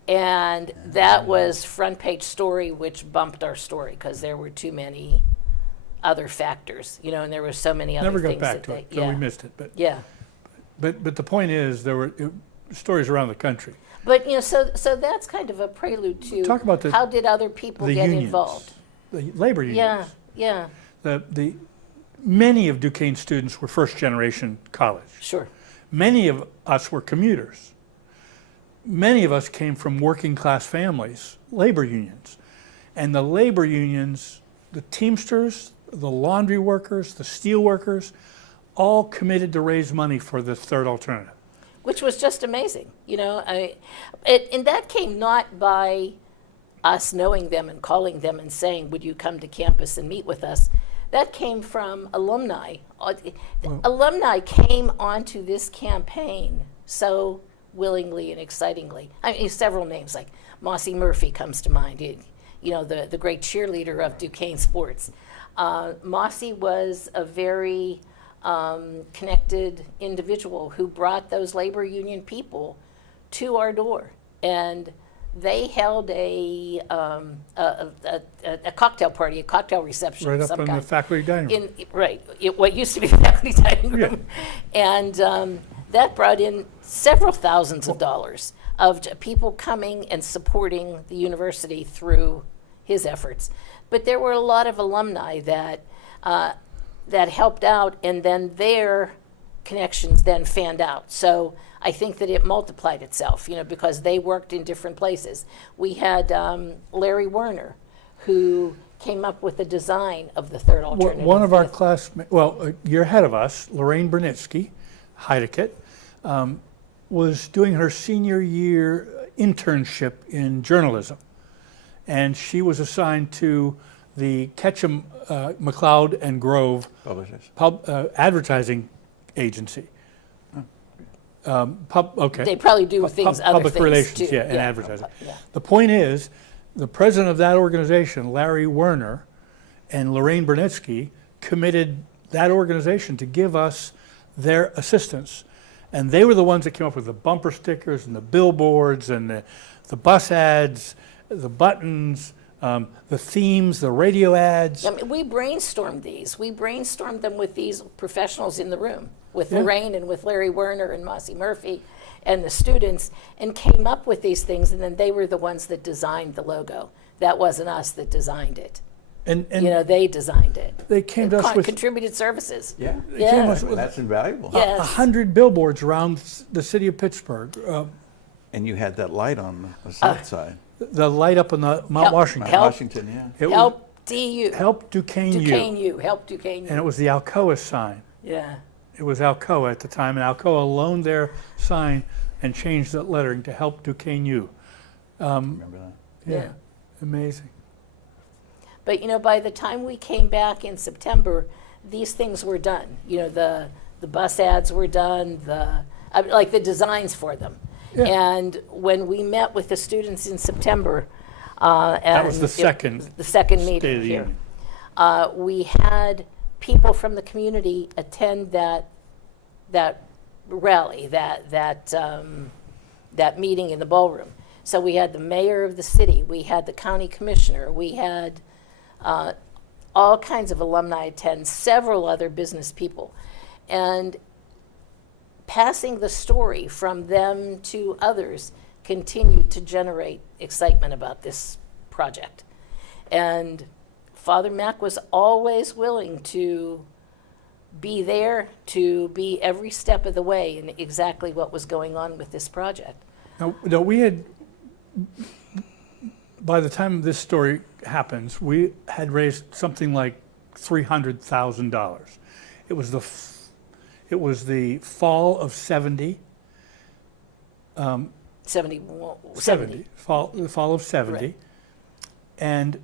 And that was front page story, which bumped our story because there were too many other factors, you know, and there were so many other Never things got back that to they, it, so yeah, we missed it. yeah. But the point is, there were stories around the country. But you know, so that's kind of a prelude to Talk about how did other people The get unions, involved? the labor unions. Yeah, yeah, Many of Duquesne students were first generation college. sure. Many of us were commuters. Many of us came from working class families, labor unions. And the labor unions, the Teamsters, the laundry workers, the steel workers, all committed to raise money for the third alternative. Which was just amazing, and that came not by us knowing them and calling them and saying, would you come to campus and meet with us? That came from alumni. Alumni came onto this campaign so willingly and excitingly. I mean, several names, like Mossy Murphy comes to mind, the great cheerleader of Duquesne sports. Mossy was a very connected individual who brought those labor union people to our door, and they held a cocktail party, a cocktail reception Right of up some in kind. the faculty dining room. What used to be the faculty dining room, and that brought in several thousands of dollars of people coming and supporting the university through his efforts. But there were a lot of alumni that helped out, and then their connections then fanned out. So I think that it multiplied itself, because they worked in different places. We had Larry Werner, who came up with the design of the third alternative. One of our classmates, a year ahead of us, Lorraine Brunitsky, Heideket, was doing her senior year internship in journalism. And she was assigned to the Ketchum, McLeod and Grove Publishers. advertising agency. They probably do things, other Public things relations, too. yeah, and advertising. Yeah. The point is, the president of that organization, Larry Werner, and Lorraine Brunitsky committed that organization to give us their assistance. And they were the ones that came up with the bumper stickers and the billboards and the bus ads, the buttons, the themes, the radio ads. I mean, we brainstormed these. We brainstormed them with these professionals in the room, with Yeah. Lorraine and with Larry Werner and Mossy Murphy and the students, and came up with these things, and then they were the ones that designed the logo. That wasn't us that designed it. And They designed it. they came to us with Contributed services. Yeah. Yeah. us with That's invaluable. Yeah. 100 billboards around the city of Pittsburgh. And you had that light on the south side. The light up on the Mount Help- Washington. help- Washington, yeah. It was Help DU. Help Duquesne U. Duquesne U. Help Duquesne U. And it was the Alcoa sign. Yeah. It was Alcoa at the time, and Alcoa loaned their sign and changed that lettering to Help Duquesne U. Remember that? Yeah. Amazing. But by the time we came back in September, these things were done. The bus ads were done, like the designs for them. Yeah. And when we met with the students in September, That was the second the second State meeting of the here, Union. we had people from the community attend that rally, that meeting in the ballroom. So we had the mayor of the city, we had the county commissioner, we had all kinds of alumni attend, several other business people. And passing the story from them to others continued to generate excitement about this project. And Father Mac was always willing to be there, to be every step of the way in exactly what was going on with this project. Now, we had, by the time this story happens, we had raised something like $300,000. It was the fall of 70. 70. The fall of 70. Right. And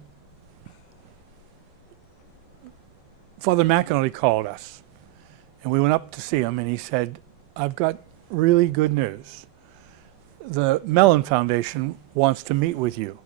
Father McAnally called us, and we went up to see him, and he said, I've got really good news. The Mellon Foundation wants to meet with you.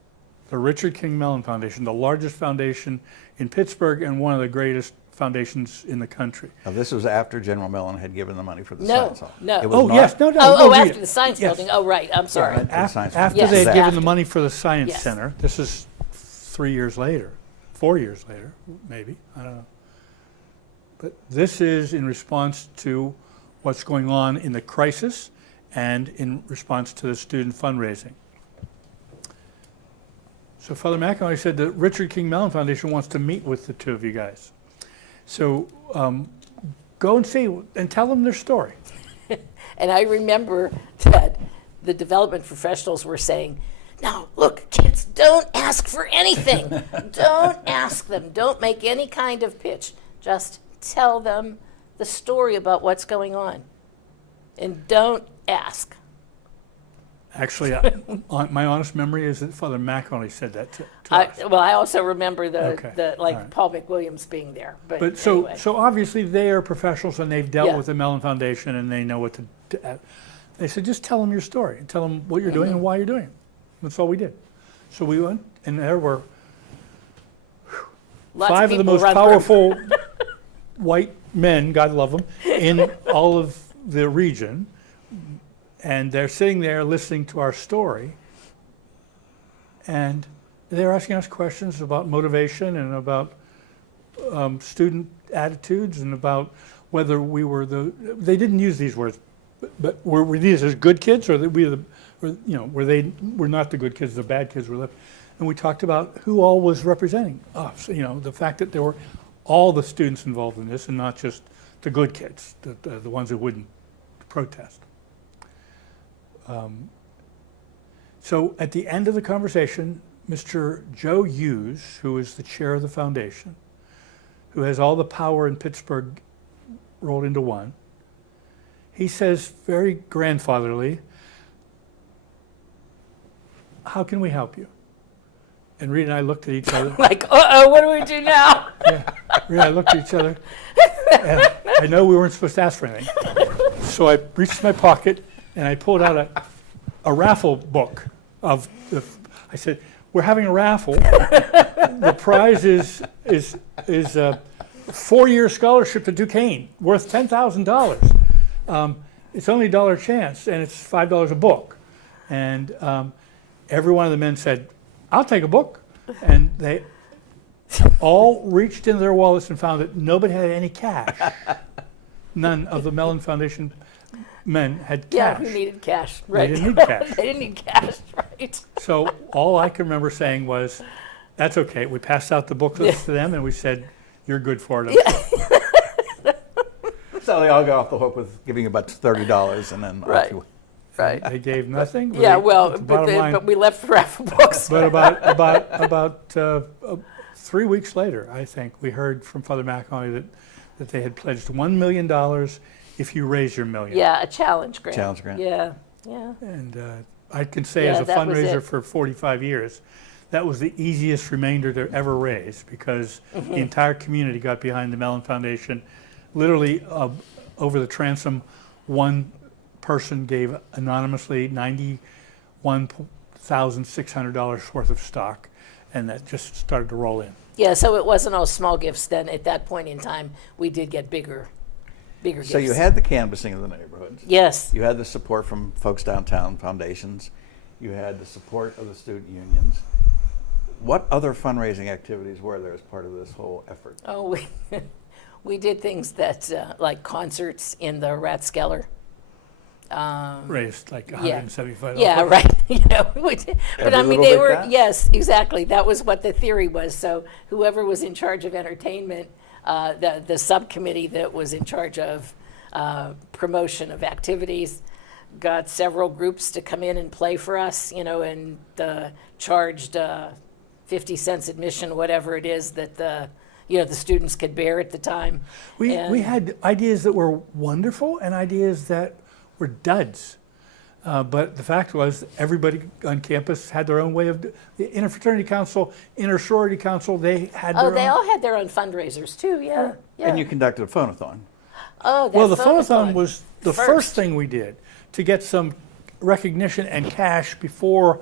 The Richard King Mellon Foundation, the largest foundation in Pittsburgh and one of the greatest foundations in the country. Now, this was after General Mellon had given the money for the No, science hall. no. It was Oh, not- yes, no, Oh, read after it. the science Yes. building. Oh, right. I'm sorry. Right. The science After building. they Yes. had given After. the money for the Science Yes. Center, this is 3 years later, 4 years later, maybe, I don't know. But this is in response to what's going on in the crisis and in response to the student fundraising. So Father McAnally said the Richard King Mellon Foundation wants to meet with the two of you guys. So go and see and tell them their story. And I remember that the development professionals were saying, "Now, look, kids, Don't ask for anything. Don't ask them. Don't make any kind of pitch. Just tell them the story about what's going on. And don't ask. Actually, my honest memory is that Father McAnally said that to us. Well, I also remember Okay, the all right. Paul McWilliams being there. But But so, anyway. so obviously they are professionals and they've dealt Yeah. with the Mellon Foundation and they know what to do. They said, just tell them your story and tell them what you're doing and why you're doing it. That's all we did. So we went, and there were Lots 5 of the people most run through. powerful white men, God love them, in all of the region. And they're sitting there listening to our story. And they're asking us questions about motivation and about student attitudes and about whether we were they didn't use these words, but were these as good kids or were not the good kids, the bad kids were left. And we talked about who all was representing us, the fact that there were all the students involved in this and not just the good kids, the ones who wouldn't protest. So at the end of the conversation, Mr. Joe Hughes, who is the chair of the foundation, who has all the power in Pittsburgh rolled into one, he says very grandfatherly, "How can we help you?" And Rita and I looked at each other. Like, uh-oh, what do we do now? Rita and I looked at each other. And I know we weren't supposed to ask for anything. So I reached my pocket and I pulled out a raffle book of I said, "We're having a raffle. The prize is a 4-year scholarship to Duquesne worth $10,000. It's only $1 chance and it's $5 a book." And every one of the men said, "I'll take a book." And they all reached into their wallets and found that nobody had any cash. None of the Mellon Foundation men had Yeah, cash. who needed cash, right? didn't need cash. They didn't need cash, right? So all I can remember saying was, "That's okay." We passed out the booklets to them and we said, "You're good for it." So they all got off the hook with giving you about $30 and then off Right. you went. Right. They gave nothing. Yeah, They- well, the but, bottom line- but we left the raffle books. But about 3 weeks later, I think, we heard from Father McAnally that they had pledged $1 million if you raise your million. Yeah, a challenge grant. Challenge grant. Yeah, yeah. And I can say Yeah, as a that was fundraiser it. for 45 years, that was the easiest remainder to ever raise because Mm-hmm. the entire community got behind the Mellon Foundation. Literally, over the transom, one person gave anonymously $91,600 worth of stock, and that just started to roll in. Yeah, so it wasn't all small gifts then. At that point in time, we did get bigger gifts. So you had the canvassing of the neighborhoods. Yes. You had the support from folks downtown, foundations. You had the support of the student unions. What other fundraising activities were there as part of this whole effort? Oh, we did things that, like concerts in the Rathskeller. Raised like Yeah. $175. Yeah, right. We did. But I Every mean, little they bit were, counts. yes, exactly. That was what the theory was. So whoever was in charge of entertainment, the subcommittee that was in charge of promotion of activities, got several groups to come in and play for us, and charged 50 cents admission, whatever it is that the students could bear at the time. We And- had ideas that were wonderful and ideas that were duds. But the fact was, everybody on campus had their own way of, the interfraternity council, inter-sorority council, they had their Oh, own. they all had their own fundraisers too, yeah. Yeah. And you conducted a phonathon. Oh, that Well, the phonathon phonathon was the first. first thing we did to get some recognition and cash before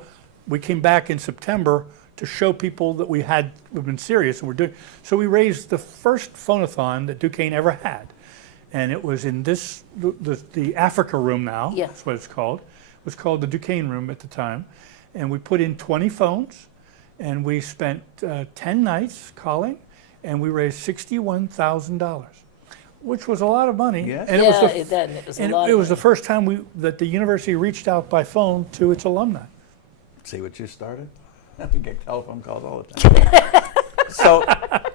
we came back in September to show people that we've been serious and we're doing. So we raised the first phonathon that Duquesne ever had. And it was in the Africa Room now, Yeah. that's what it's called. It was called the Duquesne Room at the time. And we put in 20 phones and we spent 10 nights calling and we raised $61,000, which was a lot of money. Yes. And it was Yeah, the, then it was a and lot it of was the first time that the university reached out by phone to its alumni. See what you started? You get telephone calls all the time. So,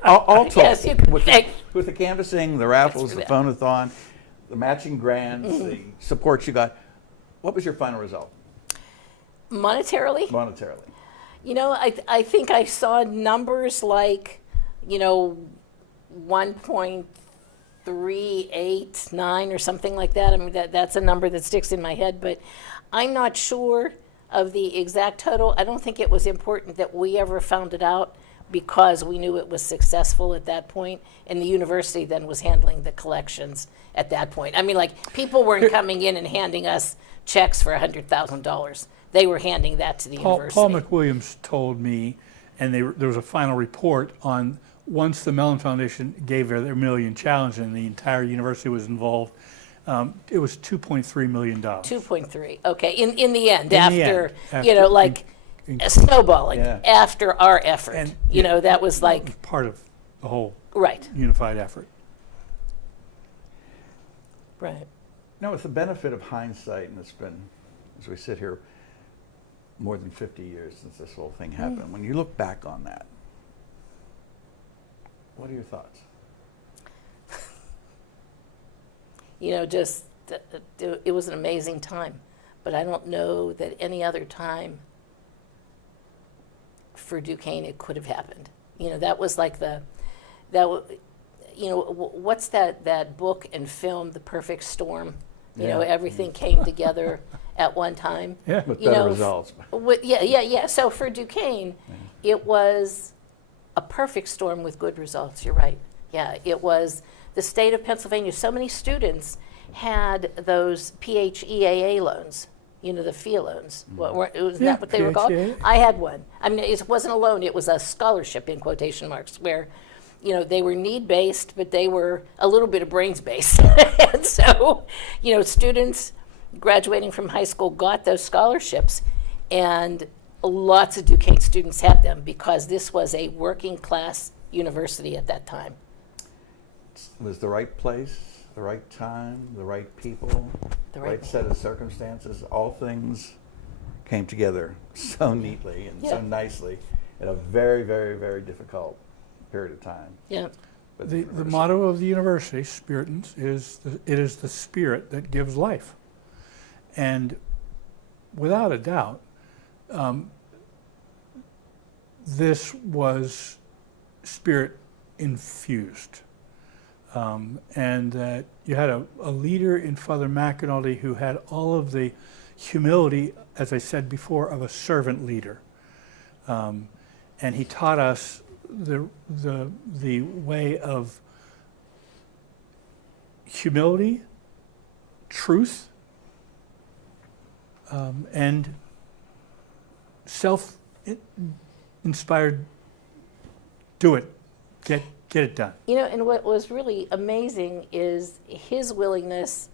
all told, Yes, you can with, thank- with the canvassing, the raffles, the Thanks for phonathon, the matching grants, the support you got, what was your final result Monetarily, monetarily? You know, I think I saw numbers like, 1.389 or something like that. I mean, that's a number that sticks in my head, but I'm not sure of the exact total. I don't think it was important that we ever found it out because we knew it was successful at that point, and the university then was handling the collections at that point. I mean, like, people weren't coming in and handing us checks for $100,000. They were handing that to the university. Paul McWilliams told me, and there was a final report on once the Mellon Foundation gave their $1 million challenge and the entire university was involved, it was $2.3 million. 2.3, okay, in the end, In the after, end, like, snowballing, Yeah. after our effort. And- That was like, Part of the whole right, unified effort. right. Now, with the benefit of hindsight, and it's been, as we sit here, more than 50 years since this whole thing happened. When you look back on that, what are your thoughts? Just, it was an amazing time. But I don't know that any other time for Duquesne it could have happened. That was like what's that book and film, The Perfect Storm? Yeah. Everything came together at one time. Yeah. With better results. Yeah. So for Duquesne, it was a perfect storm with good results. You're right. Yeah, it was the state of Pennsylvania. So many students had those PHEAA loans, the FIA loans. Wasn't that what they were called? PHEAA. I had one. I mean, it wasn't a loan. It was a scholarship in quotation marks where, they were need-based, but they were a little bit of brains-based. And so, students graduating from high school got those scholarships, and lots of Duquesne students had them because this was a working-class university at that time. It was the right place, the right time, the right people, The the right right set of circumstances. All things came together so neatly and so Yeah. nicely at a very, very, very difficult period of time. Yeah. for The university. motto of the university, Spiritans, it is the spirit that gives life. And without a doubt, this was spirit infused. And that you had a leader in Father McAnulty who had all of the humility, as I said before, of a servant leader. And he taught us the way of humility, truth, and self-inspired. Do it, get it done. And what was really amazing is his willingness,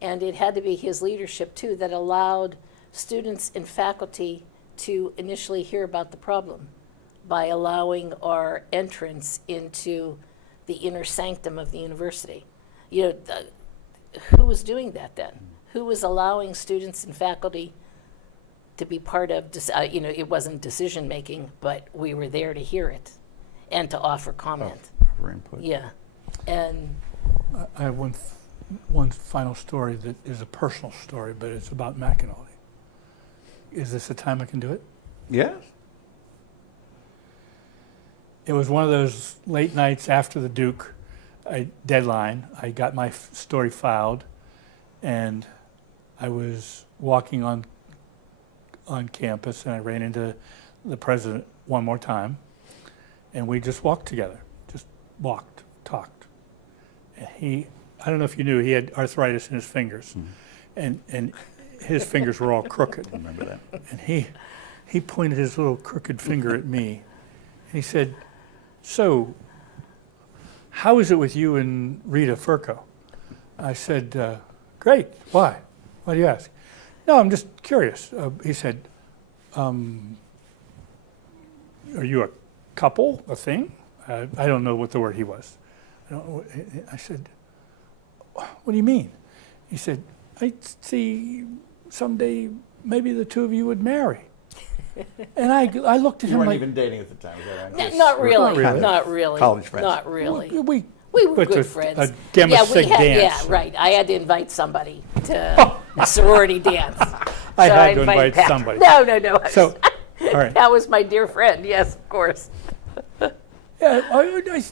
and it had to be his leadership too, that allowed students and faculty to initially hear about the problem by allowing our entrance into the inner sanctum of the university. Who was doing that then? Who was allowing students and faculty to be part of, it wasn't decision making, but we were there to hear it and to offer comment. For input. Yeah. And I have one final story that is a personal story, but it's about McAnulty. Is this the time I can do it? Yes. It was one of those late nights after the Duke deadline. I got my story filed, and I was walking on campus, and I ran into the president one more time, and we just walked together, just walked, talked. And I don't know if you knew, he had arthritis in his fingers, and his fingers were all crooked. Remember that. And he pointed his little crooked finger at me. He said, "So, how is it with you and Rita Furco?" I said, "Great. Why? Why do you ask?" "No, I'm just curious." He said, "Are you a couple, a thing?" I don't know what the word he was. I said, "What do you mean?" He said, "I see someday maybe the two of you would marry." And I looked at You him weren't like, even dating at the time, is that right? not really, really. not really. College friends. Not really. we We were went good to friends. a Gamma yeah, Sig dance. Yeah, right. I had to invite somebody to a sorority dance. I So had to invited invite Pat. somebody. No. So All right. That was my dear friend, yes, of course. Yeah,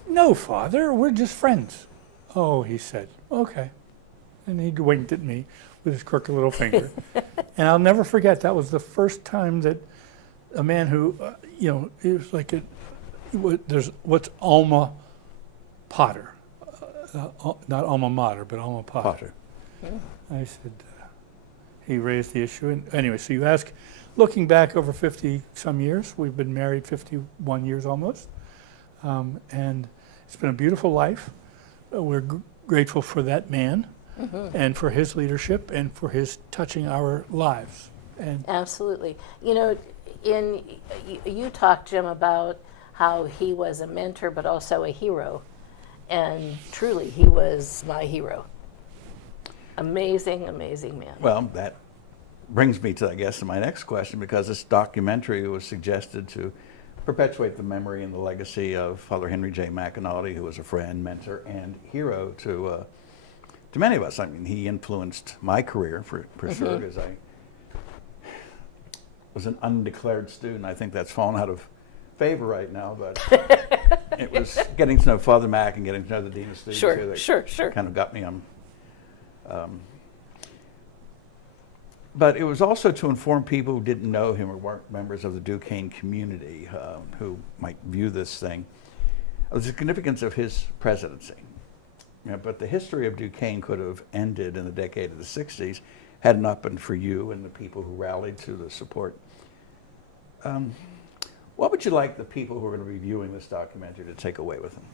no, Father, we're just friends. Oh, he said, okay. And he winked at me with his crooked little finger. And I'll never forget, that was the first time that a man who, it was like there's what's alma pater. Not alma mater, but alma pater. I said, he raised the issue. And anyway, so you ask, looking back over 50 some years, we've been married 51 years almost. And it's been a beautiful life. We're grateful for that man and for his leadership and for his touching our lives. And Absolutely. You talked, Jim, about how he was a mentor but also a hero. And truly, he was my hero. Amazing, amazing man. Well, that brings me to, I guess, to my next question, because this documentary was suggested to perpetuate the memory and the legacy of Father Henry J. McAnally, who was a friend, mentor, and hero to many of us. I mean, he influenced my career for sure, because I was an undeclared student. I think that's fallen out of favor right now, but it was getting to know Father Mac and getting to know the Dean of Students here that Sure. kind of got me on. But it was also to inform people who didn't know him or weren't members of the Duquesne community who might view this thing of the significance of his presidency. But the history of Duquesne could have ended in the decade of the 60s had it not been for you and the people who rallied to the support. What would you like the people who are going to be viewing this documentary to take away with them?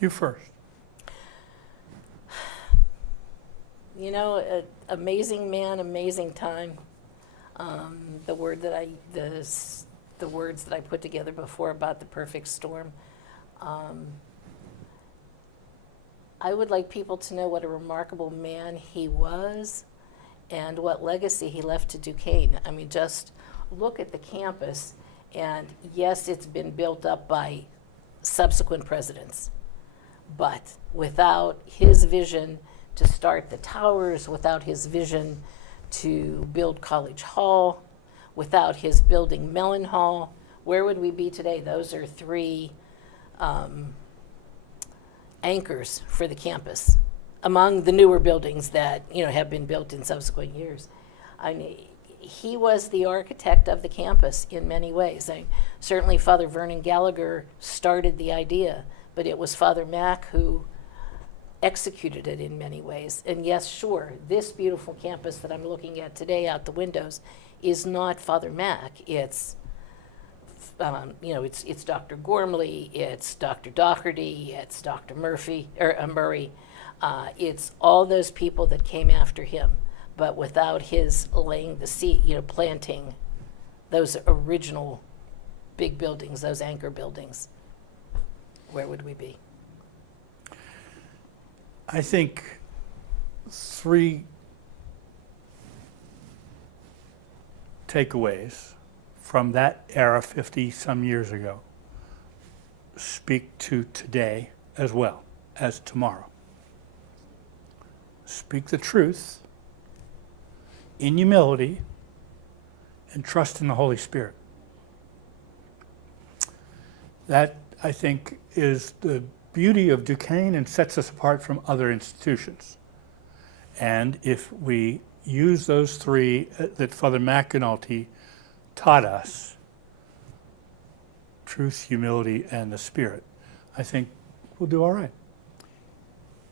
you first. Amazing man, amazing time. The words that I put together before about the perfect storm. I would like people to know what a remarkable man he was and what legacy he left to Duquesne. I mean, just look at the campus, and yes, it's been built up by subsequent presidents, but without his vision to start the towers, without his vision to build College Hall, without his building Mellon Hall, where would we be today? Those are three anchors for the campus among the newer buildings that have been built in subsequent years. I mean, he was the architect of the campus in many ways. Certainly Father Vernon Gallagher started the idea, but it was Father Mac who executed it in many ways. And yes, sure, this beautiful campus that I'm looking at today out the windows is not Father Mac. It's it's Dr. Gormley, it's Dr. Doherty, it's Dr. Murray. It's all those people that came after him, but without his laying the seed, planting those original big buildings, those anchor buildings, where would we be? I think three takeaways from that era 50 some years ago speak to today as well as tomorrow. Speak the truth in humility and trust in the Holy Spirit. That, I think, is the beauty of Duquesne and sets us apart from other institutions. And if we use those three that Father McAnulty taught us, truth, humility, and the Spirit, I think we'll do all right.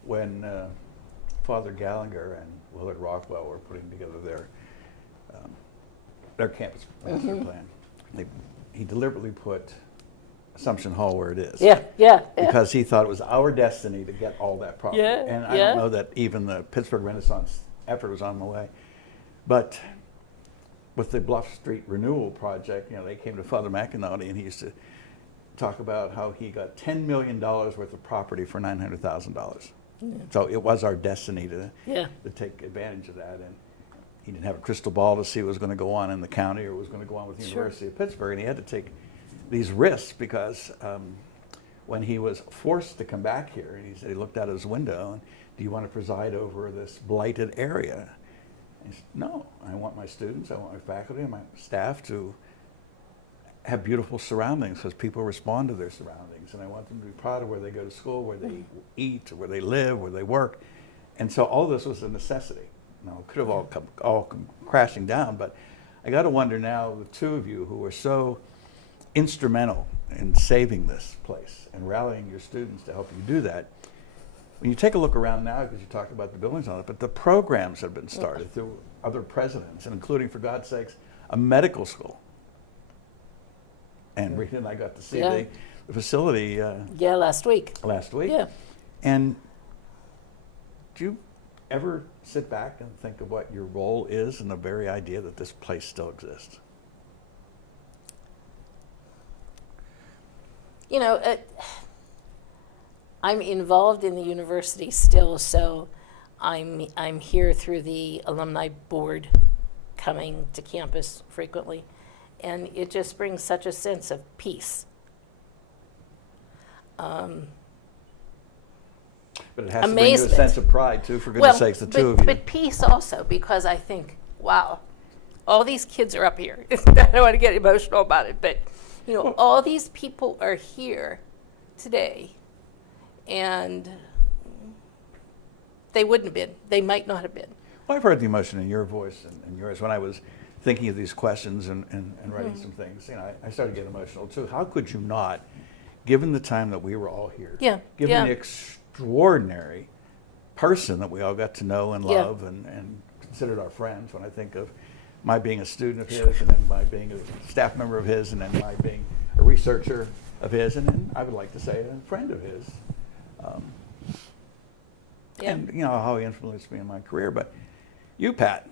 When Father Gallagher and Willard Rockwell were putting together their campus master plan, he deliberately put Assumption Hall where it is. Yeah. Because he thought it was our destiny to get all that property. Yeah, And I don't know that even the Pittsburgh Renaissance effort was on the way. But with the Bluff Street Renewal Project, they came to Father McAnulty, and he used to talk about how he got $10 million worth of property for $900,000. So it was our destiny to take advantage of that. And he didn't have a crystal ball to see what was going to go on in the county or what was going to go on with the University of Pittsburgh, and he had to take these risks because when he was forced to come back here, he said he looked out his window and, do you want to preside over this blighted area? And he said, no, I want my students, I want my faculty and my staff to have beautiful surroundings because people respond to their surroundings, and I want them to be proud of where they go to school, where they eat, where they live, where they work. And so all this was a necessity. Now, it could have all come crashing down, but I got to wonder now, the two of you who were so instrumental in saving this place and rallying your students to help you do that, when you take a look around now, because you talked about the buildings on it, but the programs have been started through other presidents, and including, for God's sakes, a medical school. And Rita and I got to see Yeah. the facility Yeah, last week. last week. Yeah. And do you ever sit back and think of what your role is in the very idea that this place still exists? You know, I'm involved in the university still, so I'm here through the alumni board, coming to campus frequently, and it just brings such a sense of peace. But it has to bring you a Amazement. sense of pride, too, for goodness sakes, the two of you. But peace also, because I think, wow, all these kids are up here. I don't want to get emotional about it, but you know, all these people are here today, and they wouldn't have been. They might not have been. Well, I've heard the emotion in your voice and yours when I was thinking of these questions and writing some things. You know, I started to get emotional, too. How could you not, given the time that we were all here, Yeah, given yeah. the extraordinary person that we all got to know and Yeah. love and considered our friends, when I think of my being a student of his, and then my being a staff member of his, and then my being a researcher of his, and then I would like to say a friend of his. Yeah. And you know how he influenced me in my career. But you, Pat,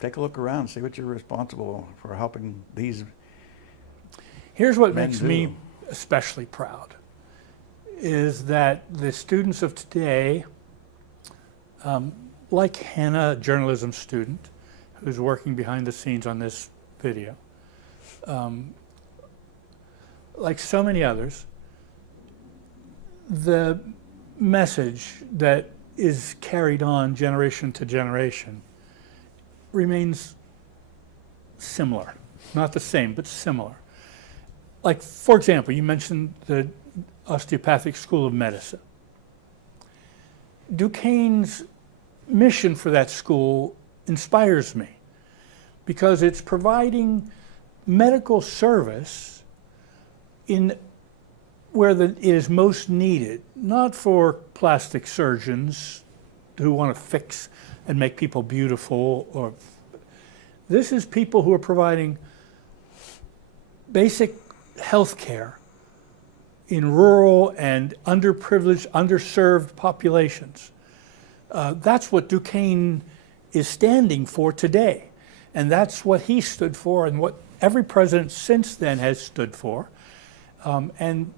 take a look around, see what you're responsible for helping these. Here's what Men makes do. me especially proud, is that the students of today, like Hannah, a journalism student, who's working behind the scenes on this video, like so many others, the message that is carried on generation to generation remains similar. Not the same, but similar. Like, for example, you mentioned the Osteopathic School of Medicine. Duquesne's mission for that school inspires me because it's providing medical service in where it is most needed, not for plastic surgeons who want to fix and make people beautiful, or this is people who are providing basic health care in rural and underprivileged, underserved populations. That's what Duquesne is standing for today. And that's what he stood for and what every president since then has stood for. And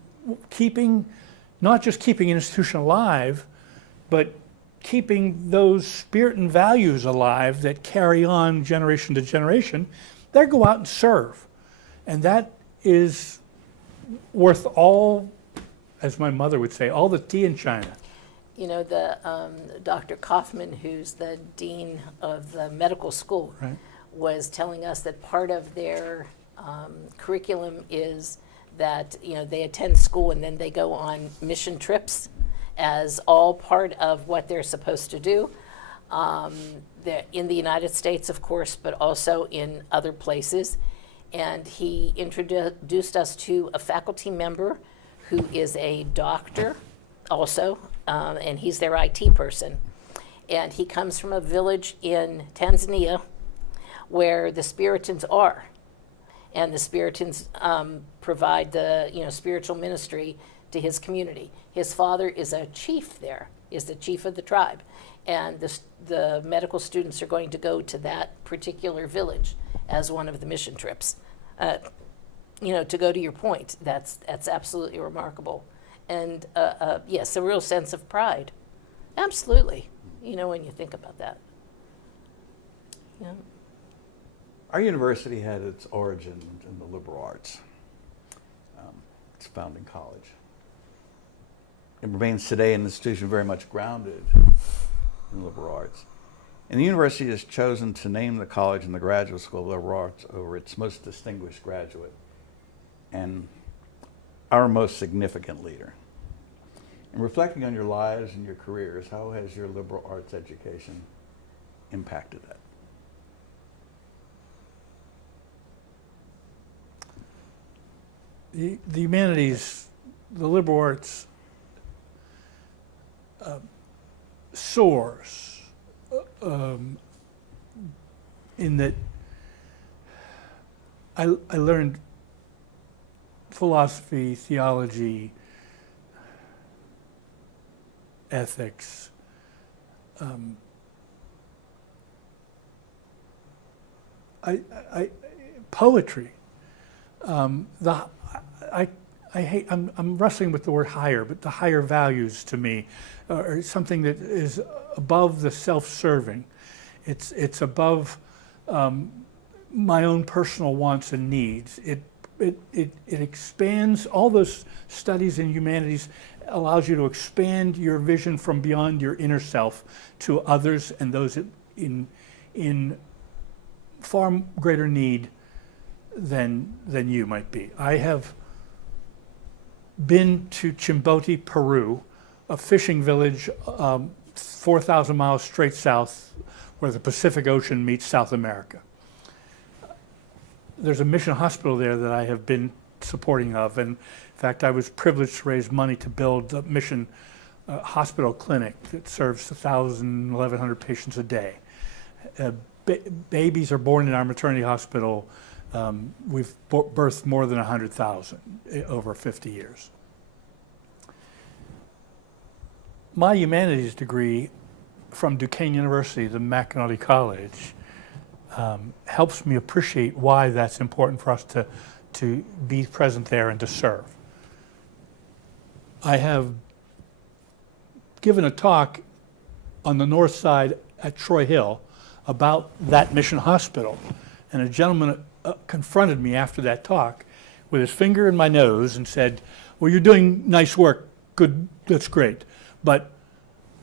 keeping, not just keeping an institution alive, but keeping those spirit and values alive that carry on generation to generation. They go out and serve. And that is worth all, as my mother would say, all the tea in China. You know, the Dr. Kaufman, who's the dean of the medical school, Right. was telling us that part of their curriculum is that, you know, they attend school and then they go on mission trips as all part of what they're supposed to do. They're in the United States, of course, but also in other places. And he introduced us to a faculty member who is a doctor also, and he's their IT person. And he comes from a village in Tanzania where the Spiritans are. And the Spiritans provide the spiritual ministry to his community. His father is a chief there, is the chief of the tribe. And the medical students are going to go to that particular village as one of the mission trips. To go to your point, that's absolutely remarkable. And yes, a real sense of pride. Absolutely, when you think about that. Yeah. Our university had its origin in the liberal arts. Its founding college. It remains today an institution very much grounded in liberal arts. And the university has chosen to name the college and the graduate school liberal arts over its most distinguished graduate and our most significant leader. In reflecting on your lives and your careers, how has your liberal arts education impacted that? The humanities, the liberal arts soars in that I learned philosophy, theology, ethics, poetry. I'm wrestling with the word higher, but the higher values to me are something that is above the self-serving. It's above my own personal wants and needs. It expands, all those studies in humanities allows you to expand your vision from beyond your inner self to others and those in far greater need than you might be. I have been to Chimbote, Peru, a fishing village 4,000 miles straight south where the Pacific Ocean meets South America. There's a mission hospital there that I have been supporting of, and in fact I was privileged to raise money to build the mission hospital clinic that serves 1,000, 1,100 patients a day. Babies are born in our maternity hospital. We've birthed more than 100,000 over 50 years. My humanities degree from Duquesne University, the McAnally College, helps me appreciate why that's important for us to be present there and to serve. I have given a talk on the north side at Troy Hill about that mission hospital, and a gentleman confronted me after that talk with his finger in my nose and said, "Well, you're doing nice work, good, that's great, but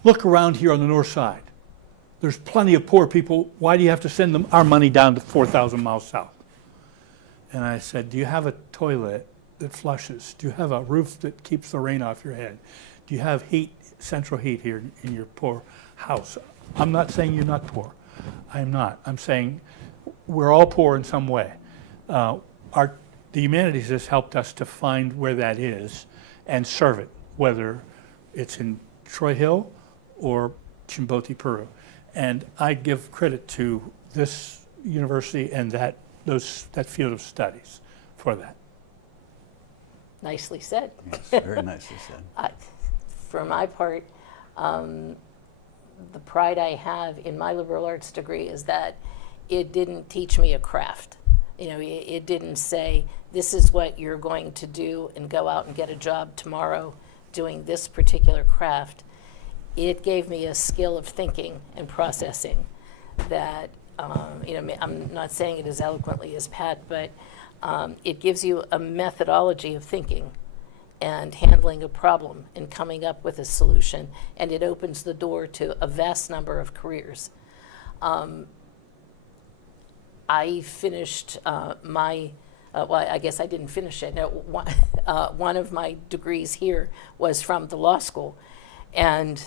look around here on the north side. There's plenty of poor people. Why do you have to send them our money down to 4,000 miles south?" And I said, "Do you have a toilet that flushes? Do you have a roof that keeps the rain off your head? Do you have heat, central heat here in your poor house?" I'm not saying you're not poor. I'm not. I'm saying we're all poor in some way. The humanities has helped us to find where that is and serve it, whether it's in Troy Hill or Chimbote, Peru. And I give credit to this university and that field of studies for that. Nicely said. Yes, very nicely said. For my part, the pride I have in my liberal arts degree is that it didn't teach me a craft. It didn't say, this is what you're going to do and go out and get a job tomorrow doing this particular craft. It gave me a skill of thinking and processing that, I'm not saying it as eloquently as Pat, but it gives you a methodology of thinking and handling a problem and coming up with a solution, and it opens the door to a vast number of careers. I finished well, I guess I didn't finish it. No, one of my degrees here was from the law school, and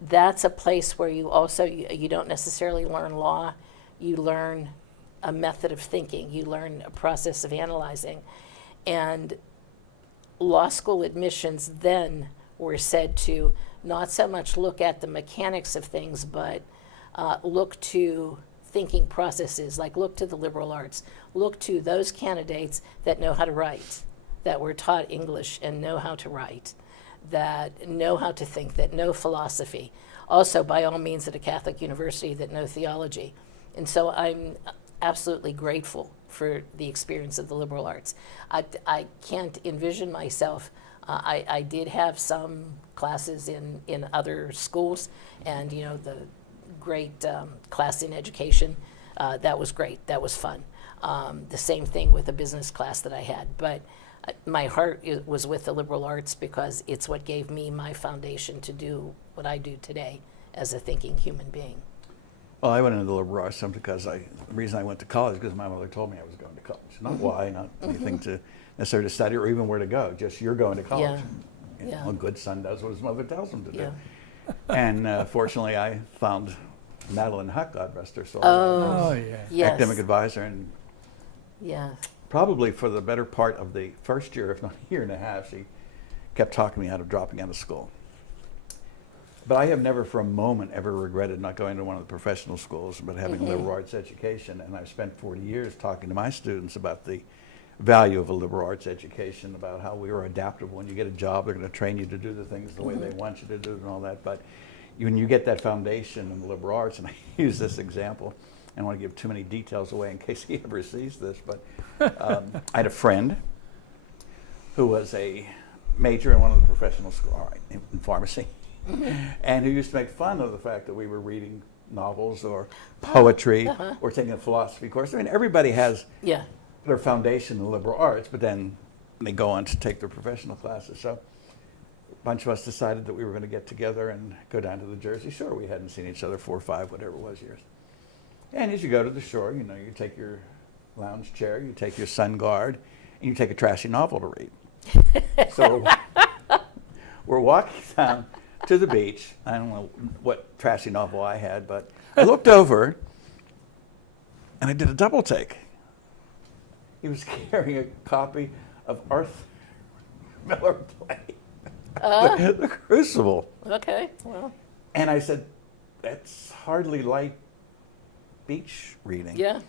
that's a place where you also, you don't necessarily learn law, you learn a method of thinking, you learn a process of analyzing. And law school admissions then were said to not so much look at the mechanics of things, but look to thinking processes, like look to the liberal arts, look to those candidates that know how to write, that were taught English and know how to write, that know how to think, that know philosophy. Also, by all means, at a Catholic university, that know theology. And so I'm absolutely grateful for the experience of the liberal arts. I can't envision myself. I did have some classes in other schools, and the great class in education, that was great, that was fun. The same thing with the business class that I had, but my heart was with the liberal arts because it's what gave me my foundation to do what I do today as a thinking human being. Well, I went into the liberal arts simply because the reason I went to college because my mother told me I was going to college. Not why, not anything to necessarily to study or even where to go. Just you're going to college. You know, Yeah. a good son does what his mother tells him to do. Yeah. And fortunately, I found Madeline Huck, God rest her soul, Oh, yeah. Yes. academic advisor, and Yeah. probably for the better part of the first year, if not a year and a half, she kept talking me out of dropping out of school. But I have never for a moment ever regretted not going to one of the professional schools, but having a liberal arts education. And I've spent 40 years talking to my students about the value of a liberal arts education, about how we are adaptable. When you get a job, they're going to train you to do the things the way they want you to do and all that. But when you get that foundation in the liberal arts, and I use this example, I don't want to give too many details away in case he ever sees this, but I had a friend who was a major in one of the professional schools, all right, in pharmacy, and who used to make fun of the fact that we were reading novels or poetry or taking a philosophy course. I mean, everybody has Yeah. their foundation in the liberal arts, but then they go on to take their professional classes. So a bunch of us decided that we were going to get together and go down to the Jersey Shore. We hadn't seen each other 4 or 5, whatever it was, years. And as you go to the shore, you know, you take your lounge chair, you take your sun guard, and you take a trashy novel to read. So we're walking down to the beach. I don't know what trashy novel I had, but I looked over and I did a double take. He was carrying a copy of Arthur Miller play, the Crucible. Okay. Well. And I said, that's hardly light beach reading. Yeah.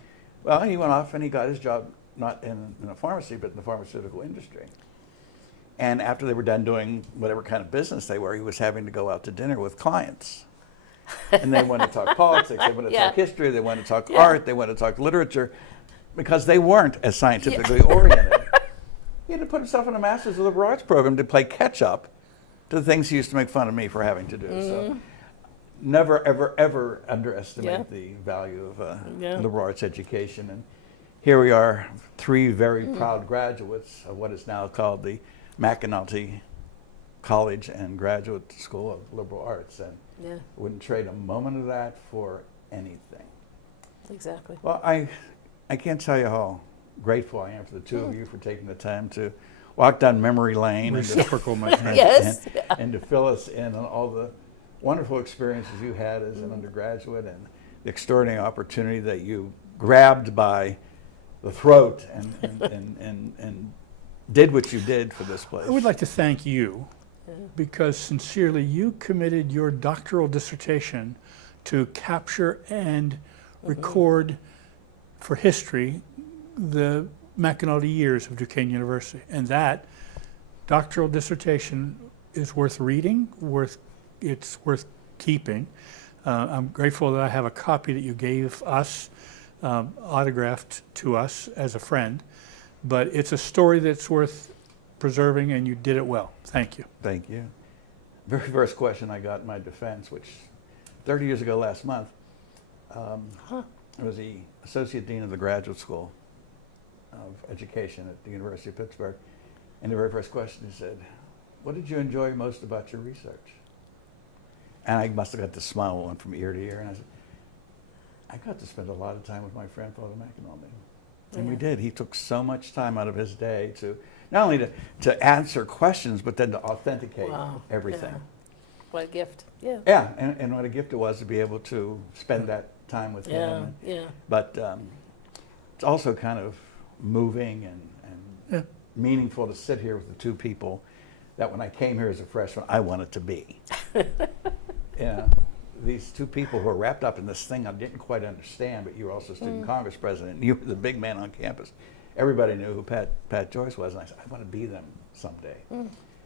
Well, he went off and he got his job not in a pharmacy, but in the pharmaceutical industry. And after they were done doing whatever kind of business they were, he was having to go out to dinner with clients. And they wanted to talk politics, they wanted to Yeah. talk history, they wanted to talk Yeah. art, they wanted to talk literature, because they weren't as scientifically oriented. He had to put himself in a master's of liberal arts program to play catch up to the things he used to make fun of me for having to do. So never, ever, ever underestimate Yeah. the value of Yeah. liberal arts education. And here we are, 3 very proud graduates of what is now called the McAnulty College and Graduate School of Liberal Arts. And Yeah. wouldn't trade a moment of that for anything. Exactly. Well, I can't tell you how grateful I am for the two of you for taking the time to walk down memory lane and to, Reciprocal, my friend. Yes. and to fill us in on all the wonderful experiences you had as an undergraduate and the extraordinary opportunity that you grabbed by the throat and did what you did for this place. I would like to thank you because sincerely you committed your doctoral dissertation to capture and record for history the McAnulty years of Duquesne University. And that doctoral dissertation is worth reading, it's worth keeping. I'm grateful that I have a copy that you gave us, autographed to us as a friend. But it's a story that's worth preserving, and you did it well. Thank you. Thank you. Very first question I got in my defense, which 30 years ago last month, I was the Associate Dean of the Graduate School of Education at the University of Pittsburgh. And the very first question he said, what did you enjoy most about your research? And I must have got the smile went from ear to ear. And I said, I got to spend a lot of time with my friend, Father McAnulty. And we did. He took so much time out of his day to not only to answer questions, but then to authenticate Wow. everything. Yeah. What a gift. Yeah. Yeah, and what a gift it was to be able to spend that time with Yeah. him. Yeah. But it's also kind of moving and Yeah. meaningful to sit here with the two people that when I came here as a freshman, I wanted to be. These two people who are wrapped up in this thing I didn't quite understand, but you were also student Congress president. You were the big man on campus. Everybody knew who Pat Joyce was, and I said, I want to be them someday.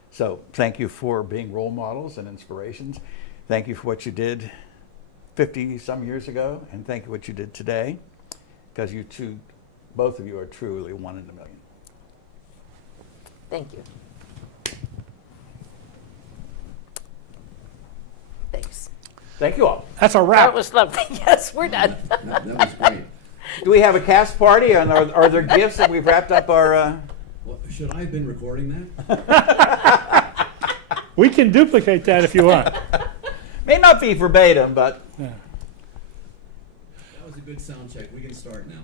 So thank you for being role models and inspirations. Thank you for what you did 50-some years ago, and thank you for what you did today, because you two, both of you are truly one in a million. Thank you. Thanks. Thank you all. That's a That wrap. was lovely. Yes, we're done. That was great. Do we have a cast party, and are there gifts that we've wrapped up our... Well, should I have been recording that? We can duplicate that if you want. May not be verbatim, but a good sound check. We can start now.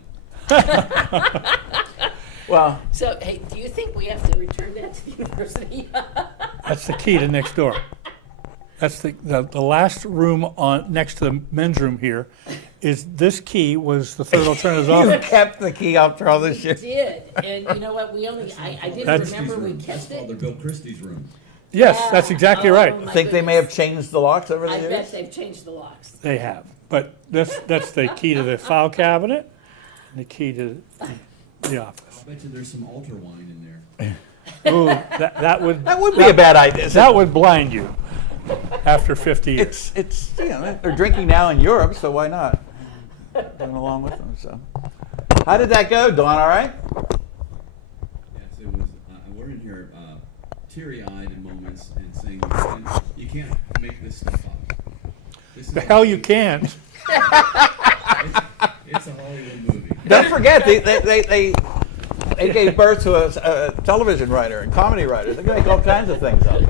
Well, So, hey, do you think we have to return that to the university? That's the key to next door. That's the last room on, next to the men's room here, is this key was the third alternative's you office. kept the key after all this years. Did, and you know what, I didn't That's- remember we That's kept Father it. Bill Christie's room. Yes, that's exactly right. Oh, my Think they may have goodness. changed the locks over the I years? bet they've changed the locks. They have, but that's the key to the file cabinet, and the key to the office. I bet you there's some altar wine in there. Ooh, that would That would be a bad idea. that would blind you after 50 years. It's you know, they're drinking now in Europe, so why not? Going along with them. So, how did that go, Dawn? All right? Yes, it was. We're in here teary-eyed in moments and saying you can't make this stuff up. This is The hell you can't. It's a Hollywood movie. Don't forget they gave birth to a television writer and comedy writer. They can make all kinds of things up.